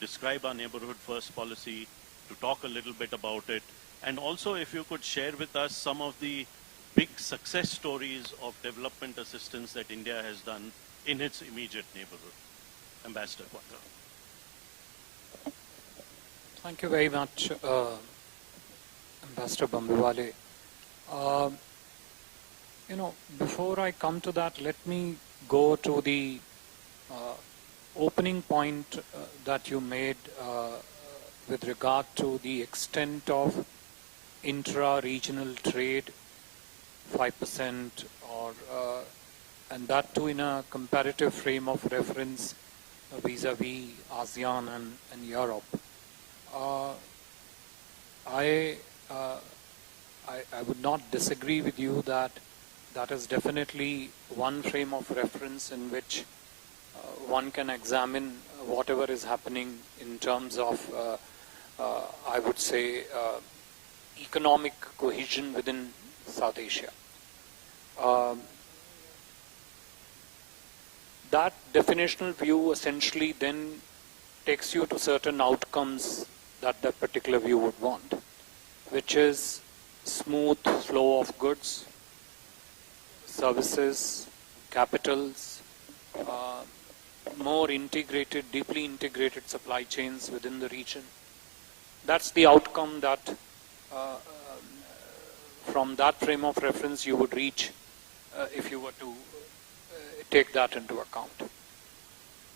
describe our neighborhood first policy, to talk a little bit about it, and also if you could share with us some of the big success stories of development assistance that India has done in its immediate neighborhood. Ambassador Quatra. Thank you very much, Ambassador Bambiwale. Before I come to that, let me go to the opening point that you made with regard to the extent of intra-regional trade, 5%, or and that too in a comparative frame of reference vis-a-vis ASEAN and Europe. I would not disagree with you that that is definitely one frame of reference in which one can examine whatever is happening in terms of, I would say, economic cohesion within South Asia. That definitional view essentially then takes you to certain outcomes that that particular view would want, which is smooth flow of goods, services, capitals, more integrated, deeply integrated supply chains within the region. That's the outcome that from that frame of reference you would reach if you were to take that into account.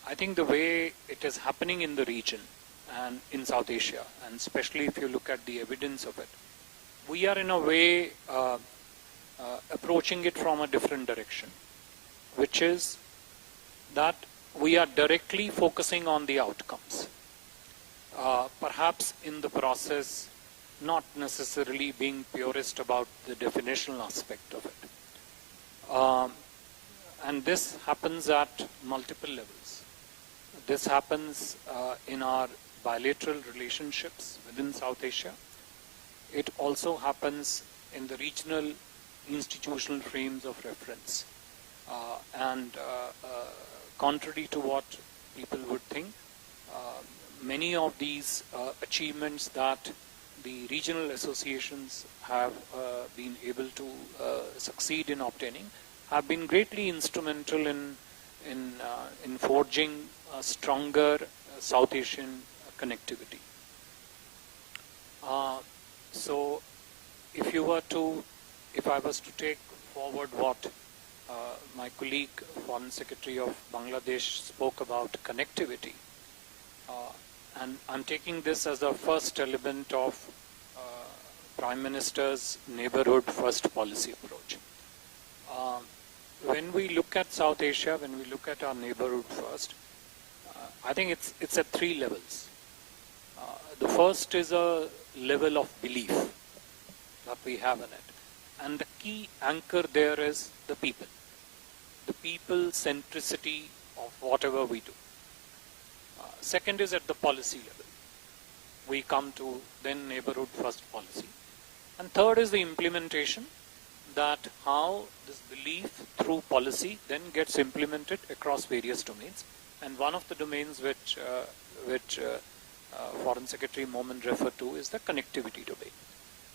I think the way it is happening in the region and in South Asia, and especially if you look at the evidence of it, we are in a way approaching it from a different direction, which is that we are directly focusing on the outcomes. Perhaps in the process, not necessarily being purist about the definitional aspect of it. And this happens at multiple levels. This happens in our bilateral relationships within South Asia. It also happens in the regional institutional frames of reference. Contrary to what people would think, many of these achievements that the regional associations have been able to succeed in obtaining have been greatly instrumental in forging a stronger South Asian connectivity. So if I was to take forward what my colleague, Foreign Secretary of Bangladesh, spoke about connectivity, and I'm taking this as the first element of Prime Minister's neighborhood first policy approach. When we look at South Asia, when we look at our neighborhood first, I think it's at three levels. The first is a level of belief that we have in it. And the key anchor there is the people. The people centricity of whatever we do. Second is at the policy level. We come to then neighborhood first policy. And third is the implementation, that how this belief through policy then gets implemented across various domains. And one of the domains which Foreign Secretary Momin referred to is the connectivity domain.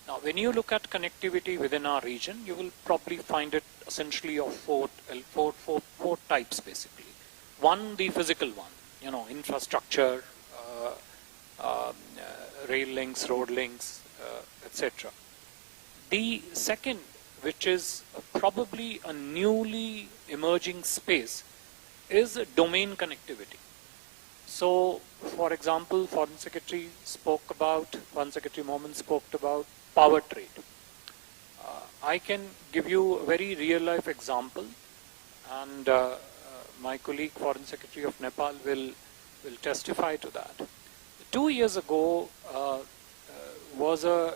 Now, when you look at connectivity within our region, you will probably find it essentially of four types, basically. One, the physical one, infrastructure, rail links, road links, etc. The second, which is probably a newly emerging space, is domain connectivity. So, for example, Foreign Secretary Momin spoke about power trade. I can give you a very real-life example, and my colleague, Foreign Secretary of Nepal, will testify to that. 2 years ago was a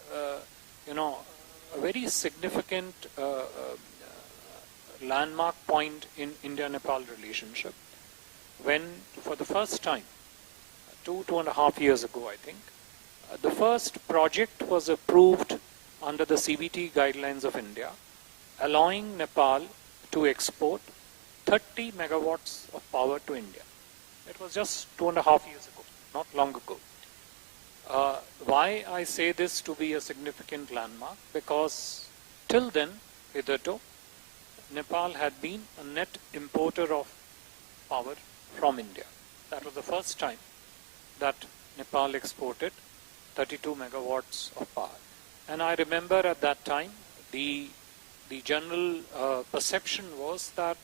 very significant landmark point in India-Nepal relationship, when for the first time, 2.5 years ago, I think, the first project was approved under the CBT guidelines of India, allowing Nepal to export 30 megawatts of power to India. It was just 2.5 years ago, not long ago. Why I say this to be a significant landmark? Because till then, hitherto, Nepal had been a net importer of power from India. That was the first time that Nepal exported 32 megawatts of power. And I remember at that time, the general perception was that,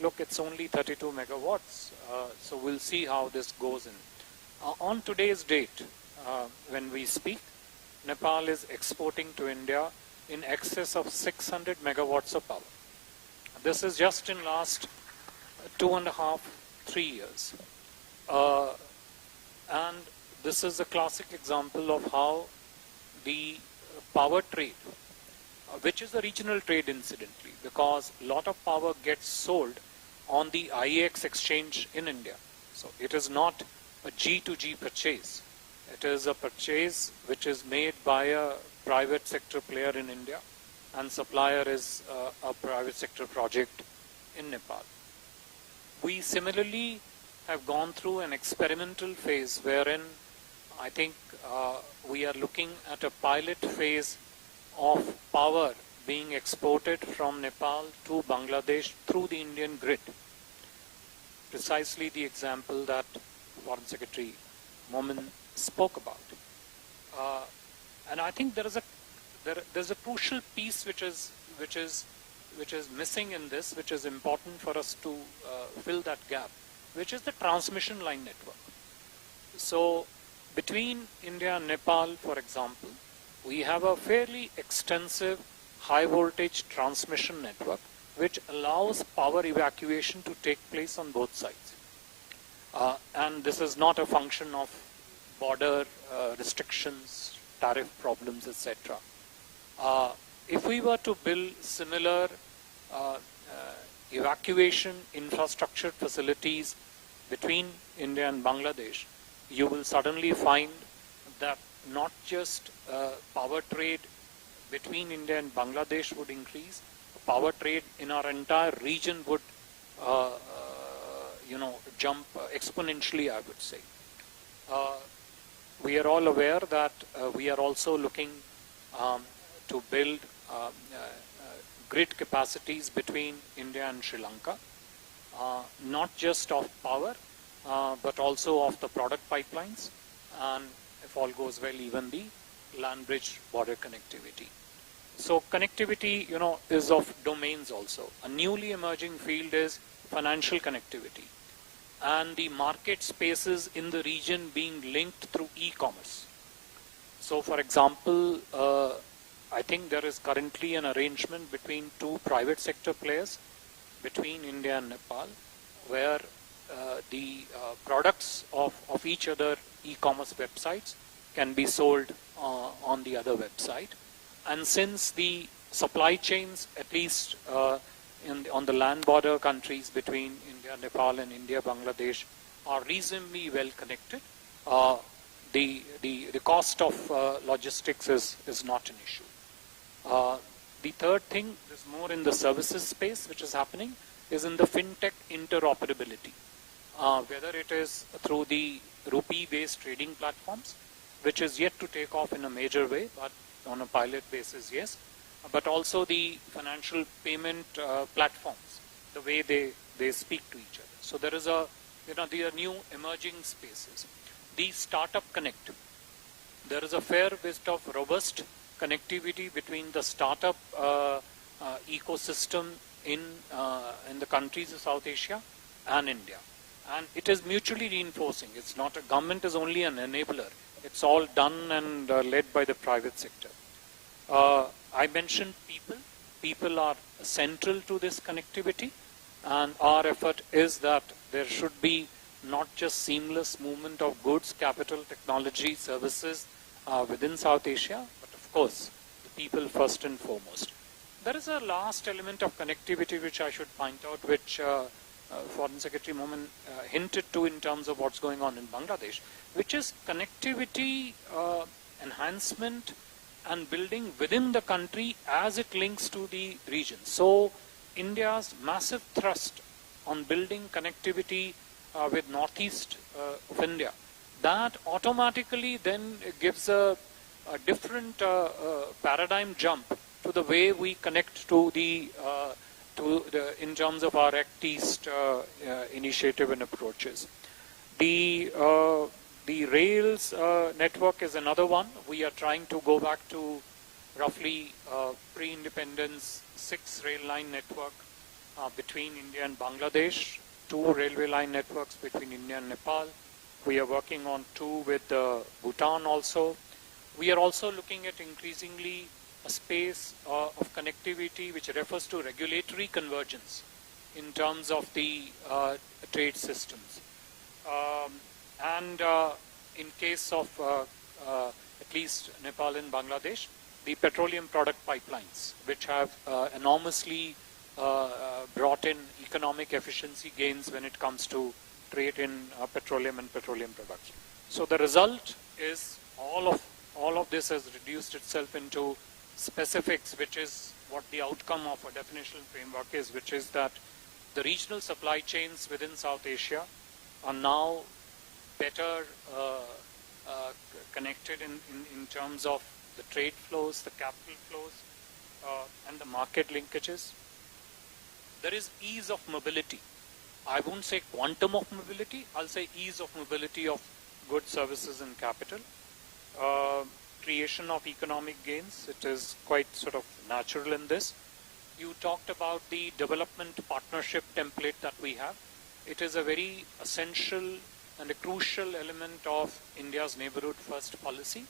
look, it's only 32 megawatts, so we'll see how this goes in. On today's date, when we speak, Nepal is exporting to India in excess of 600 megawatts of power. This is just in last 2.5, 3 years. And this is a classic example of how the power trade, which is a regional trade incidentally, because a lot of power gets sold on the IEX exchange in India. So it is not a G2G purchase. It is a purchase which is made by a private sector player in India, and supplier is a private sector project in Nepal. We similarly have gone through an experimental phase wherein I think we are looking at a pilot phase of power being exported from Nepal to Bangladesh through the Indian grid. Precisely the example that Foreign Secretary Momin spoke about. And I think there's a crucial piece which is missing in this, which is important for us to fill that gap, which is the transmission line network. So between India and Nepal, for example, we have a fairly extensive high voltage transmission network which allows power evacuation to take place on both sides. And this is not a function of border restrictions, tariff problems, etc. If we were to build similar evacuation infrastructure facilities between India and Bangladesh, you will suddenly find that not just power trade between India and Bangladesh would increase, power trade in our entire region would jump exponentially, I would say. We are all aware that we are also looking to build grid capacities between India and Sri Lanka, not just of power, but also of the product pipelines, and if all goes well, even the land bridge border connectivity. So connectivity, is of domains also. A newly emerging field is financial connectivity, and the market spaces in the region being linked through e-commerce. So for example, I think there is currently an arrangement between two private sector players between India and Nepal, where the products of each other e-commerce websites can be sold on the other website. And since the supply chains, at least on the land border countries between India, Nepal and India, Bangladesh, are reasonably well connected, the cost of logistics is not an issue. The third thing is more in the services space, which is happening, is in the fintech interoperability. Whether it is through the rupee-based trading platforms, which is yet to take off in a major way, but on a pilot basis, yes, but also the financial payment platforms, the way they speak to each other. So there is there are new emerging spaces. The Startup Connect, there is a fair bit of robust connectivity between the startup ecosystem in the countries of South Asia and India. And it is mutually reinforcing. It's not, a government is only an enabler. It's all done and led by the private sector. I mentioned people. People are central to this connectivity, and our effort is that there should be not just seamless movement of goods, capital, technology, services within South Asia, but of course, the people first and foremost. There is a last element of connectivity which I should point out, which Foreign Secretary Momin hinted to in terms of what's going on in Bangladesh, which is connectivity enhancement and building within the country as it links to the region. So India's massive thrust on building connectivity with northeast of India, that automatically then gives a different paradigm jump to the way we connect to the in terms of our Act East initiative and approaches. The rails network is another one. We are trying to go back to roughly pre-independence 6 rail line network between India and Bangladesh, 2 railway line networks between India and Nepal. We are working on 2 with Bhutan also. We are also looking at increasingly a space of connectivity which refers to regulatory convergence in terms of the trade systems. And in case of at least Nepal and Bangladesh, the petroleum product pipelines, which have enormously brought in economic efficiency gains when it comes to trade in petroleum and petroleum products. So the result is all of this has reduced itself into specifics, which is what the outcome of a definitional framework is, which is that the regional supply chains within South Asia are now better connected in terms of the trade flows, the capital flows, and the market linkages. There is ease of mobility. I won't say quantum of mobility, I'll say ease of mobility of goods, services, and capital. Creation of economic gains, it is quite sort of natural in this. You talked about the development partnership template that we have. It is a very essential and a crucial element of India's neighborhood first policy.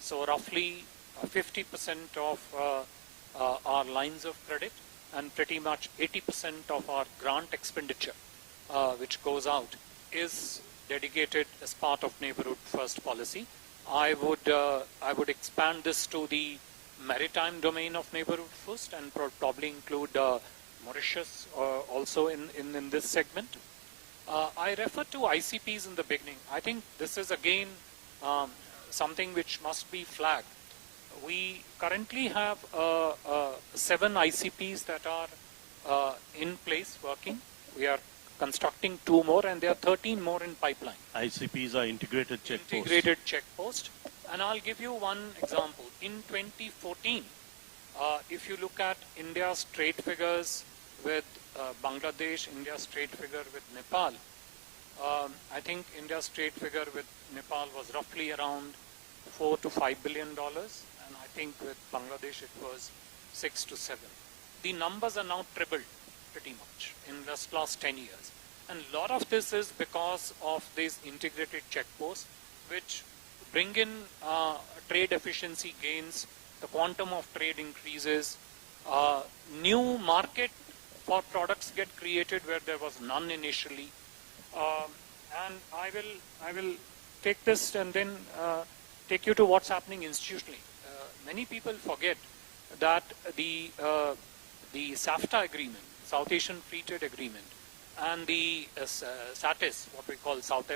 So roughly 50% of our lines of credit and pretty much 80% of our grant expenditure which goes out is dedicated as part of neighborhood first policy. I would expand this to the maritime domain of neighborhood first and probably include Mauritius also in this segment. I referred to ICPs in the beginning. I think this is again something which must be flagged. We currently have 7 ICPs that are in place working. We are constructing 2 more and there are 13 more in pipeline. ICPs are integrated checkposts. Integrated checkpost. And I'll give you one example. In 2014, if you look at India's trade figures with Bangladesh, India's trade figure with Nepal, I think India's trade figure with Nepal was roughly around $4 to $5 billion, and I think with Bangladesh it was 6 to 7. The numbers are now tripled pretty much in the last 10 years. And a lot of this is because of these integrated checkposts, which bring in trade efficiency gains, the quantum of trade increases, new market for products get created where there was none initially. And I will take this and then take you to what's happening institutionally. Many people forget that the SAFTA agreement, South Asian Free Trade Agreement, and the SATIS, what we call South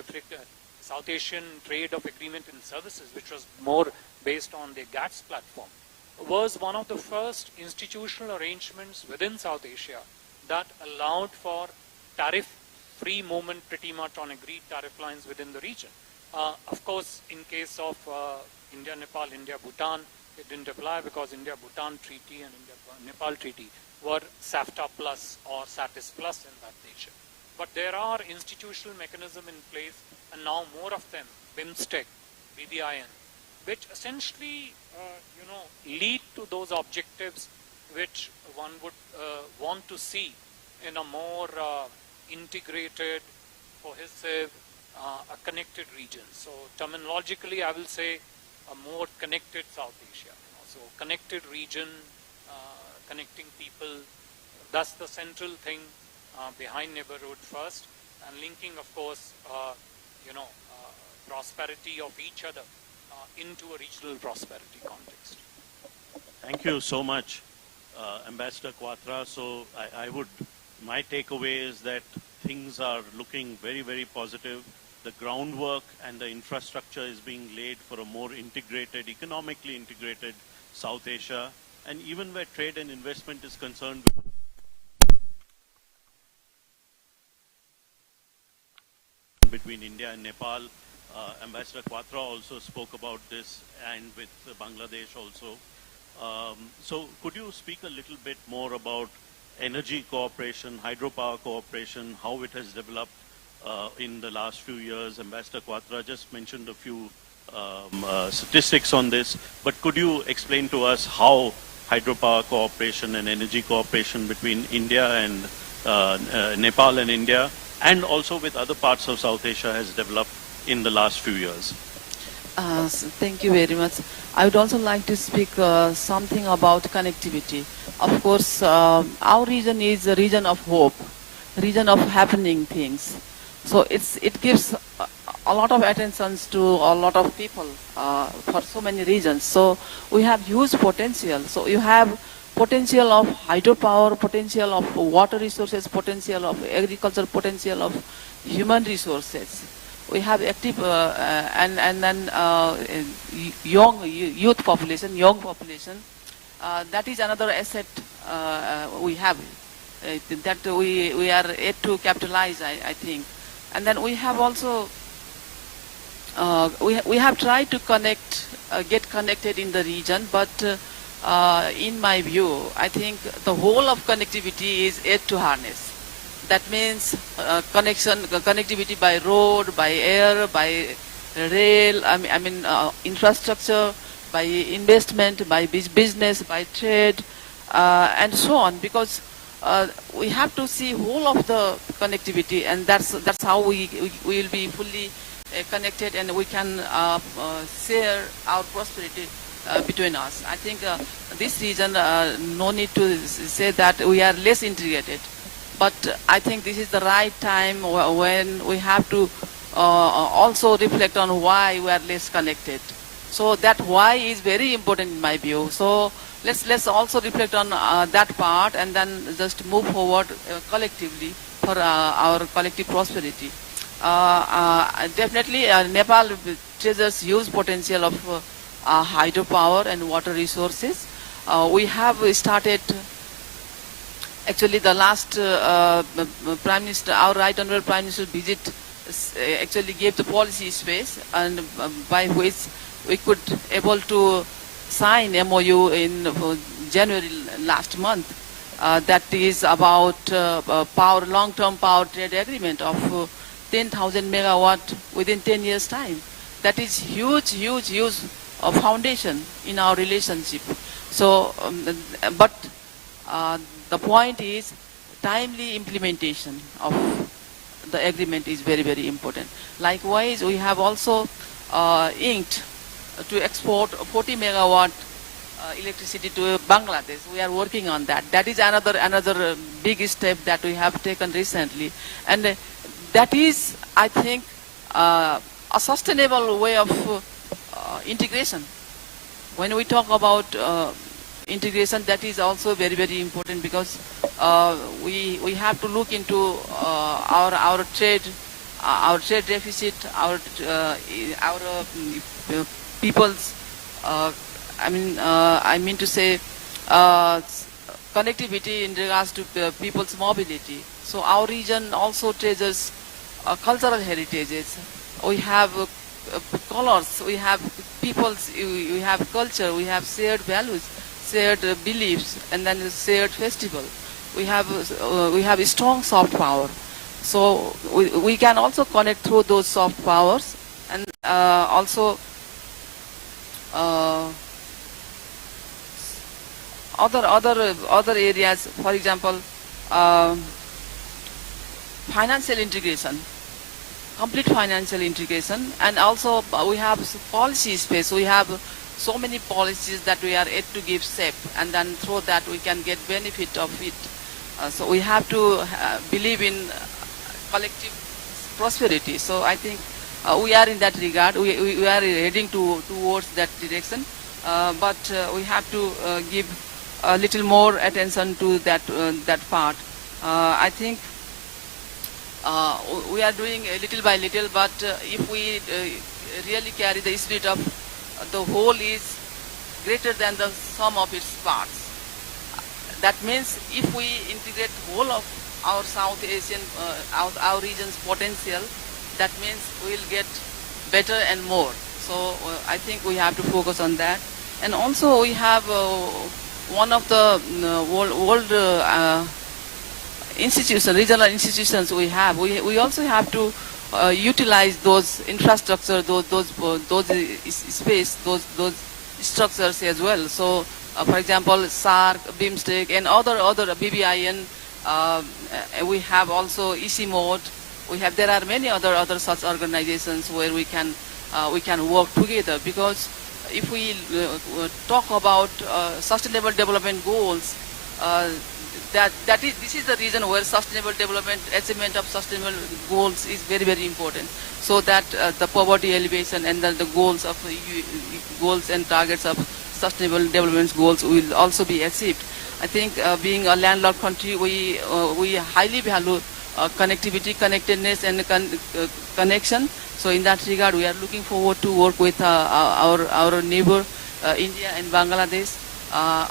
Asian Trade of Agreement in Services, which was more based on the GATS platform, was one of the first institutional arrangements within South Asia that allowed for tariff-free movement pretty much on agreed tariff lines within the region. Of course, in case of India, Nepal, India, Bhutan, it didn't apply because India-Bhutan treaty and India-Nepal treaty were SAFTA plus or SATIS plus in that nature. But there are institutional mechanisms in place, and now more of them, BIMSTEC, BBIN, which essentially lead to those objectives which one would want to see in a more integrated, cohesive, a connected region. So terminologically, I will say a more connected South Asia. So connected region, connecting people, that's the central thing behind neighborhood first, and linking, of course, prosperity of each other into a regional prosperity context. Thank you so much, Ambassador Quatra. So my takeaway is that things are looking very, very positive. The groundwork and the infrastructure is being laid for a more integrated, economically integrated South Asia. And even where trade and investment is concerned, between India and Nepal, Ambassador Quatra also spoke about this, and with Bangladesh also. So could you speak a little bit more about energy cooperation, hydropower cooperation, how it has developed in the last few years? Ambassador Quatra just mentioned a few statistics on this, but could you explain to us how hydropower cooperation and energy cooperation between India and Nepal and India, and also with other parts of South Asia, has developed in the last few years? Thank you very much. I would also like to speak something about connectivity. Of course, our region is a region of hope, region of happening things. So it gives a lot of attention to a lot of people for so many regions. So we have huge potential. So you have potential of hydropower, potential of water resources, potential of agriculture, potential of human resources. We have active and then youth population. That is another asset we have that we are yet to capitalize, I think. And then we have also we have tried to get connected in the region, but in my view, I think the whole of connectivity is yet to harness. That means connectivity by road, by air, by rail, infrastructure, by investment, by business, by trade, and so on. Because we have to see whole of the connectivity, and that's how we will be fully connected, and we can share our prosperity between us. I think this region, no need to say that we are less integrated, but I think this is the right time when we have to also reflect on why we are less connected. So that why is very important in my view. So let's also reflect on that part, and then just move forward collectively for our collective prosperity. Definitely, Nepal treasures huge potential of hydropower and water resources. We have started. Actually, the last Prime Minister, our Right Honourable Prime Minister visit actually gave the policy space, and by which we could able to sign MOU in January last month. That is about power, long-term power trade agreement of 10,000 megawatt within 10 years' time. That is huge foundation in our relationship. So, but the point is timely implementation of the agreement is very important. Likewise, we have also inked to export 40 megawatt electricity to Bangladesh. We are working on that. That is another big step that we have taken recently, and that is, I think, a sustainable way of integration. When we talk about integration, that is also very important, because we have to look into our trade deficit, our people's. I mean to say connectivity in regards to people's mobility. So our region also treasures cultural heritages. We have colors, we have peoples, we have culture, we have shared values, shared beliefs, and then shared festival. We have a strong soft power. So we can also connect through those soft powers, and also other areas. For example, financial integration, complete financial integration, and also we have policy space. We have so many policies that we are yet to give shape, and then through that we can get benefit of it. So we have to believe in collective prosperity. So I think we are in that regard. We are heading towards that direction, but we have to give a little more attention to that part. I think we are doing little by little, but if we really carry the spirit of the whole is greater than the sum of its parts. That means if we integrate whole of our South Asian, our region's potential, that means we will get better and more. So I think we have to focus on that. And also we have one of the world institutions, regional institutions we have. We also have to utilize those infrastructure, those space, those structures as well. So, for example, SARC, BIMSTEC, and other BBIN. We have also EC mode. There are many other such organizations where we can work together, because if we talk about sustainable development goals, this is the reason where sustainable development, achievement of sustainable goals is very important, so that the poverty alleviation and the goals and targets of sustainable development goals will also be achieved. I think being a landlocked country, we highly value connectivity, connectedness, and connection. So in that regard, we are looking forward to work with our neighbor India and Bangladesh.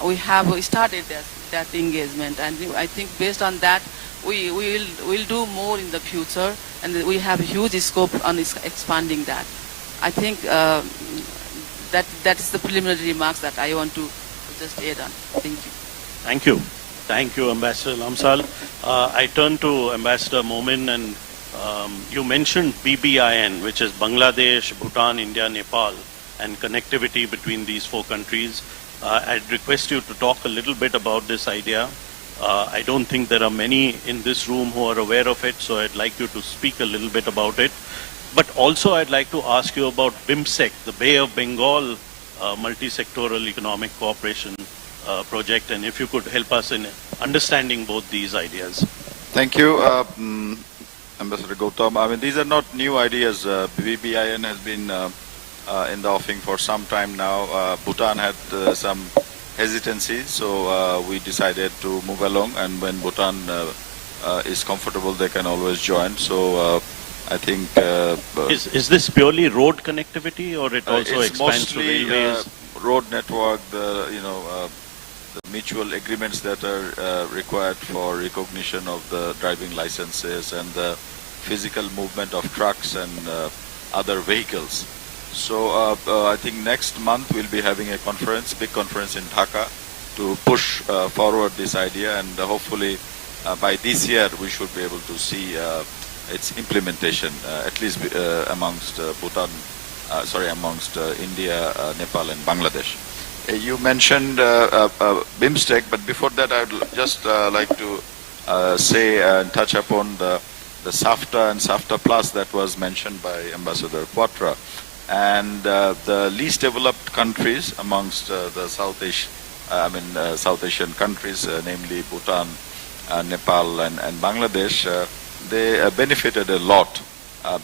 We have started that engagement, and I think based on that, we will do more in the future, and we have huge scope on expanding that. I think that is the preliminary remarks that I want to just add on. Thank you. Thank you. Thank you, Ambassador Lamsal. I turn to Ambassador Momin, and you mentioned BBIN, which is Bangladesh, Bhutan, India, Nepal, and connectivity between these four countries. I'd request you to talk a little bit about this idea. I don't think there are many in this room who are aware of it, so I'd like you to speak a little bit about it. But also I'd like to ask you about BIMSTEC, the Bay of Bengal multi-sectoral economic cooperation project, and if you could help us in understanding both these ideas. Thank you, Ambassador Gautam. I mean, these are not new ideas. BBIN has been in the offing for some time now. Bhutan had some hesitancy, so we decided to move along, and when Bhutan is comfortable, they can always join. So I think is this purely road connectivity, or it also it's expands to mostly railways? road network, the the mutual agreements that are required for recognition of the driving licenses and the physical movement of trucks and other vehicles. So I think next month we'll be having a conference, big conference in Dhaka, to push forward this idea, and hopefully by this year we should be able to see its implementation, at least amongst Bhutan, amongst India, Nepal and Bangladesh. You mentioned BIMSTEC, but before that I would just like to say and touch upon the SAFTA and SAFTA Plus that was mentioned by Ambassador Quatra. And the least developed countries amongst the South Asian countries, namely Bhutan, Nepal and Bangladesh, they benefited a lot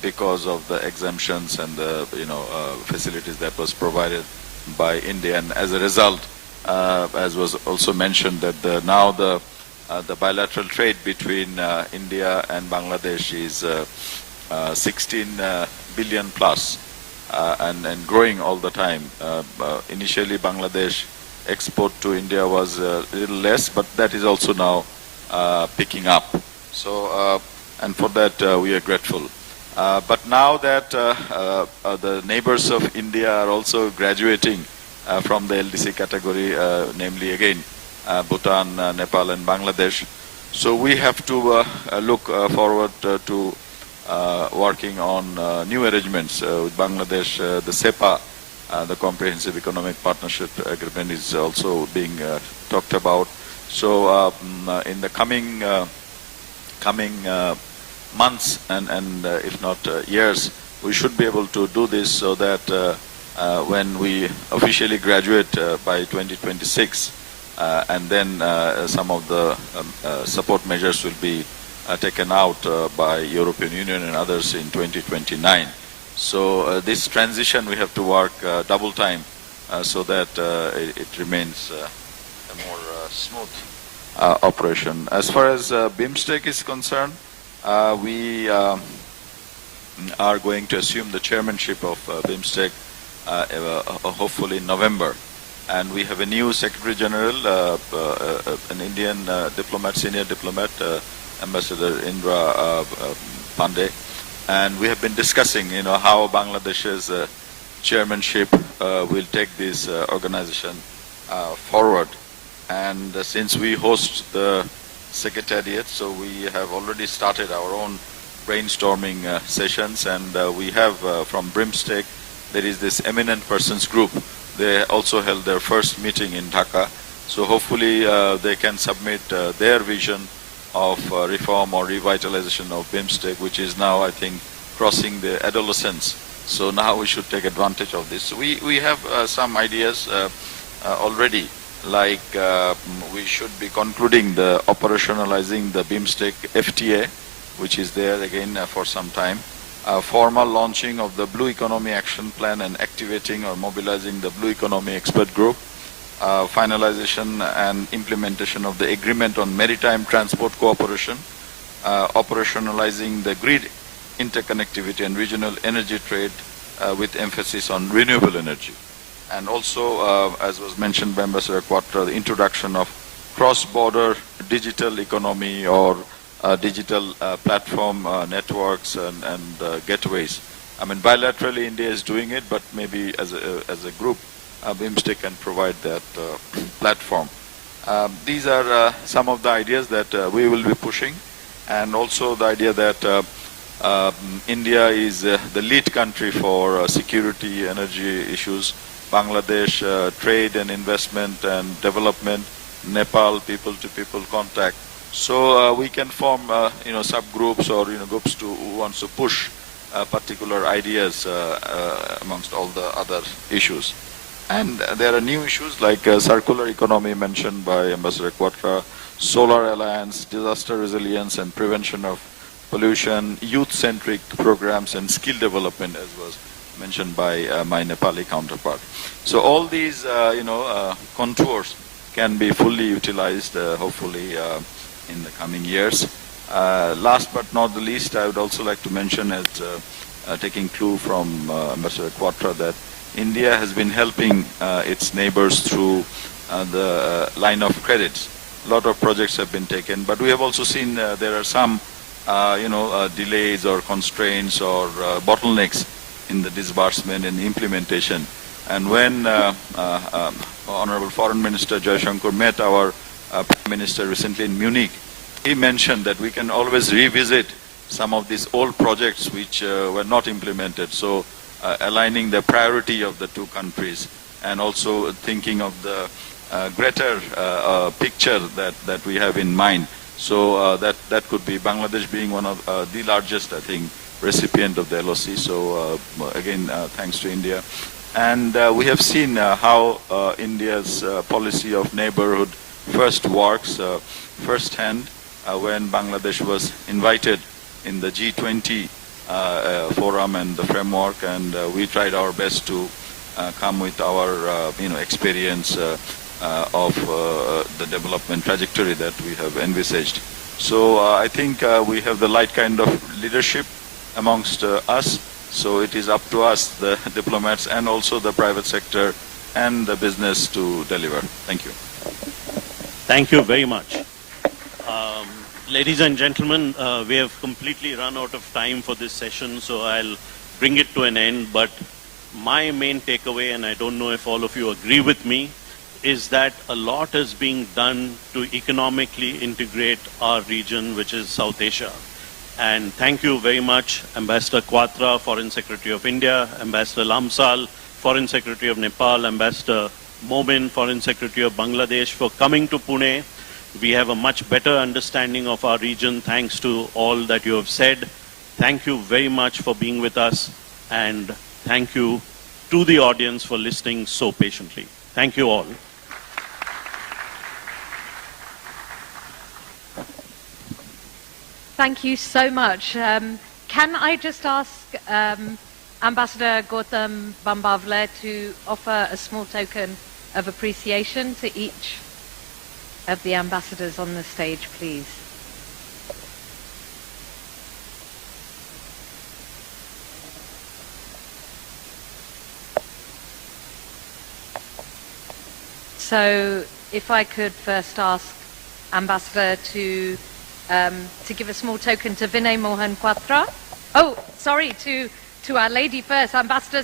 because of the exemptions and the facilities that was provided by India, and as a result, as was also mentioned, that now the bilateral trade between India and Bangladesh is 16 billion plus and growing all the time. Initially, Bangladesh export to India was a little less, but that is also now picking up. So, and for that we are grateful. But now that the neighbors of India are also graduating from the LDC category, namely again Bhutan, Nepal and Bangladesh, so we have to look forward to working on new arrangements with Bangladesh. The SEPA, the Comprehensive Economic Partnership Agreement, is also being talked about. So in the coming months and if not years, we should be able to do this, so that when we officially graduate by 2026, and then some of the support measures will be taken out by European Union and others in 2029. So this transition we have to work double time so that it remains a more smooth operation. As far as BIMSTEC is concerned, we are going to assume the chairmanship of BIMSTEC hopefully in November. And we have a new Secretary General, an Indian diplomat, senior diplomat, Ambassador Indra Pandey. And we have been discussing, how Bangladesh's chairmanship will take this organization forward. And since we host the Secretariat, so we have already started our own brainstorming sessions, and we have from BIMSTEC, there is this eminent persons group. They also held their first meeting in Dhaka, so hopefully they can submit their vision of reform or revitalization of BIMSTEC, which is now, I think, crossing the adolescence. So now we should take advantage of this. We have some ideas already, like we should be concluding the operationalizing the BIMSTEC FTA, which is there again for some time. Formal launching of the Blue Economy Action Plan and activating or mobilizing the Blue Economy Expert Group. Finalization and implementation of the Agreement on Maritime Transport Cooperation. Operationalizing the grid interconnectivity and regional energy trade with emphasis on renewable energy. And also, as was mentioned by Ambassador Quatra, the introduction of cross-border digital economy or digital platform networks and gateways. I mean, bilaterally India is doing it, but maybe as a group, BIMSTEC can provide that platform. These are some of the ideas that we will be pushing, and also the idea that India is the lead country for security, energy issues. Bangladesh, trade and investment and development. Nepal, people-to-people contact. So we can form, subgroups or groups who wants to push particular ideas amongst all the other issues. And there are new issues like circular economy mentioned by Ambassador Quatra, solar alliance, disaster resilience and prevention of pollution, youth-centric programs and skill development, as was mentioned by my Nepali counterpart. So all these, contours can be fully utilized, hopefully, in the coming years. Last but not the least, I would also like to mention, as taking clue from Ambassador Quatra, that India has been helping its neighbors through the line of credits. A lot of projects have been taken, but we have also seen there are some, delays or constraints or bottlenecks in the disbursement and the implementation. And when Honorable Foreign Minister Jaishankar met our Prime Minister recently in Munich, he mentioned that we can always revisit some of these old projects which were not implemented. So aligning the priority of the two countries and also thinking of the greater picture that we have in mind. So that could be Bangladesh being one of the largest, I think, recipient of the LOC. So again, thanks to India. And we have seen how India's policy of neighborhood first works firsthand when Bangladesh was invited in the G20 forum and the framework, and we tried our best to come with our experience of the development trajectory that we have envisaged. So I think we have the right kind of leadership amongst us. So it is up to us, the diplomats, and also the private sector and the business to deliver. Thank you. Thank you very much. Ladies and gentlemen, we have completely run out of time for this session, so I'll bring it to an end. But my main takeaway, and I don't know if all of you agree with me, is that a lot is being done to economically integrate our region, which is South Asia. And thank you very much, Ambassador Quatra, Foreign Secretary of India, Ambassador Lamsal, Foreign Secretary of Nepal, Ambassador Momin, Foreign Secretary of Bangladesh, for coming to Pune. We have a much better understanding of our region thanks to all that you have said. Thank you very much for being with us, and thank you to the audience for listening so patiently. Thank you all. Thank you so much. Can I just ask Ambassador Gautam Bambavle to offer a small token of appreciation to each of the ambassadors on the stage, please? So if I could first ask Ambassador to give a small token to Vinay Mohan Quatra. Oh, sorry, to our lady first, Ambassador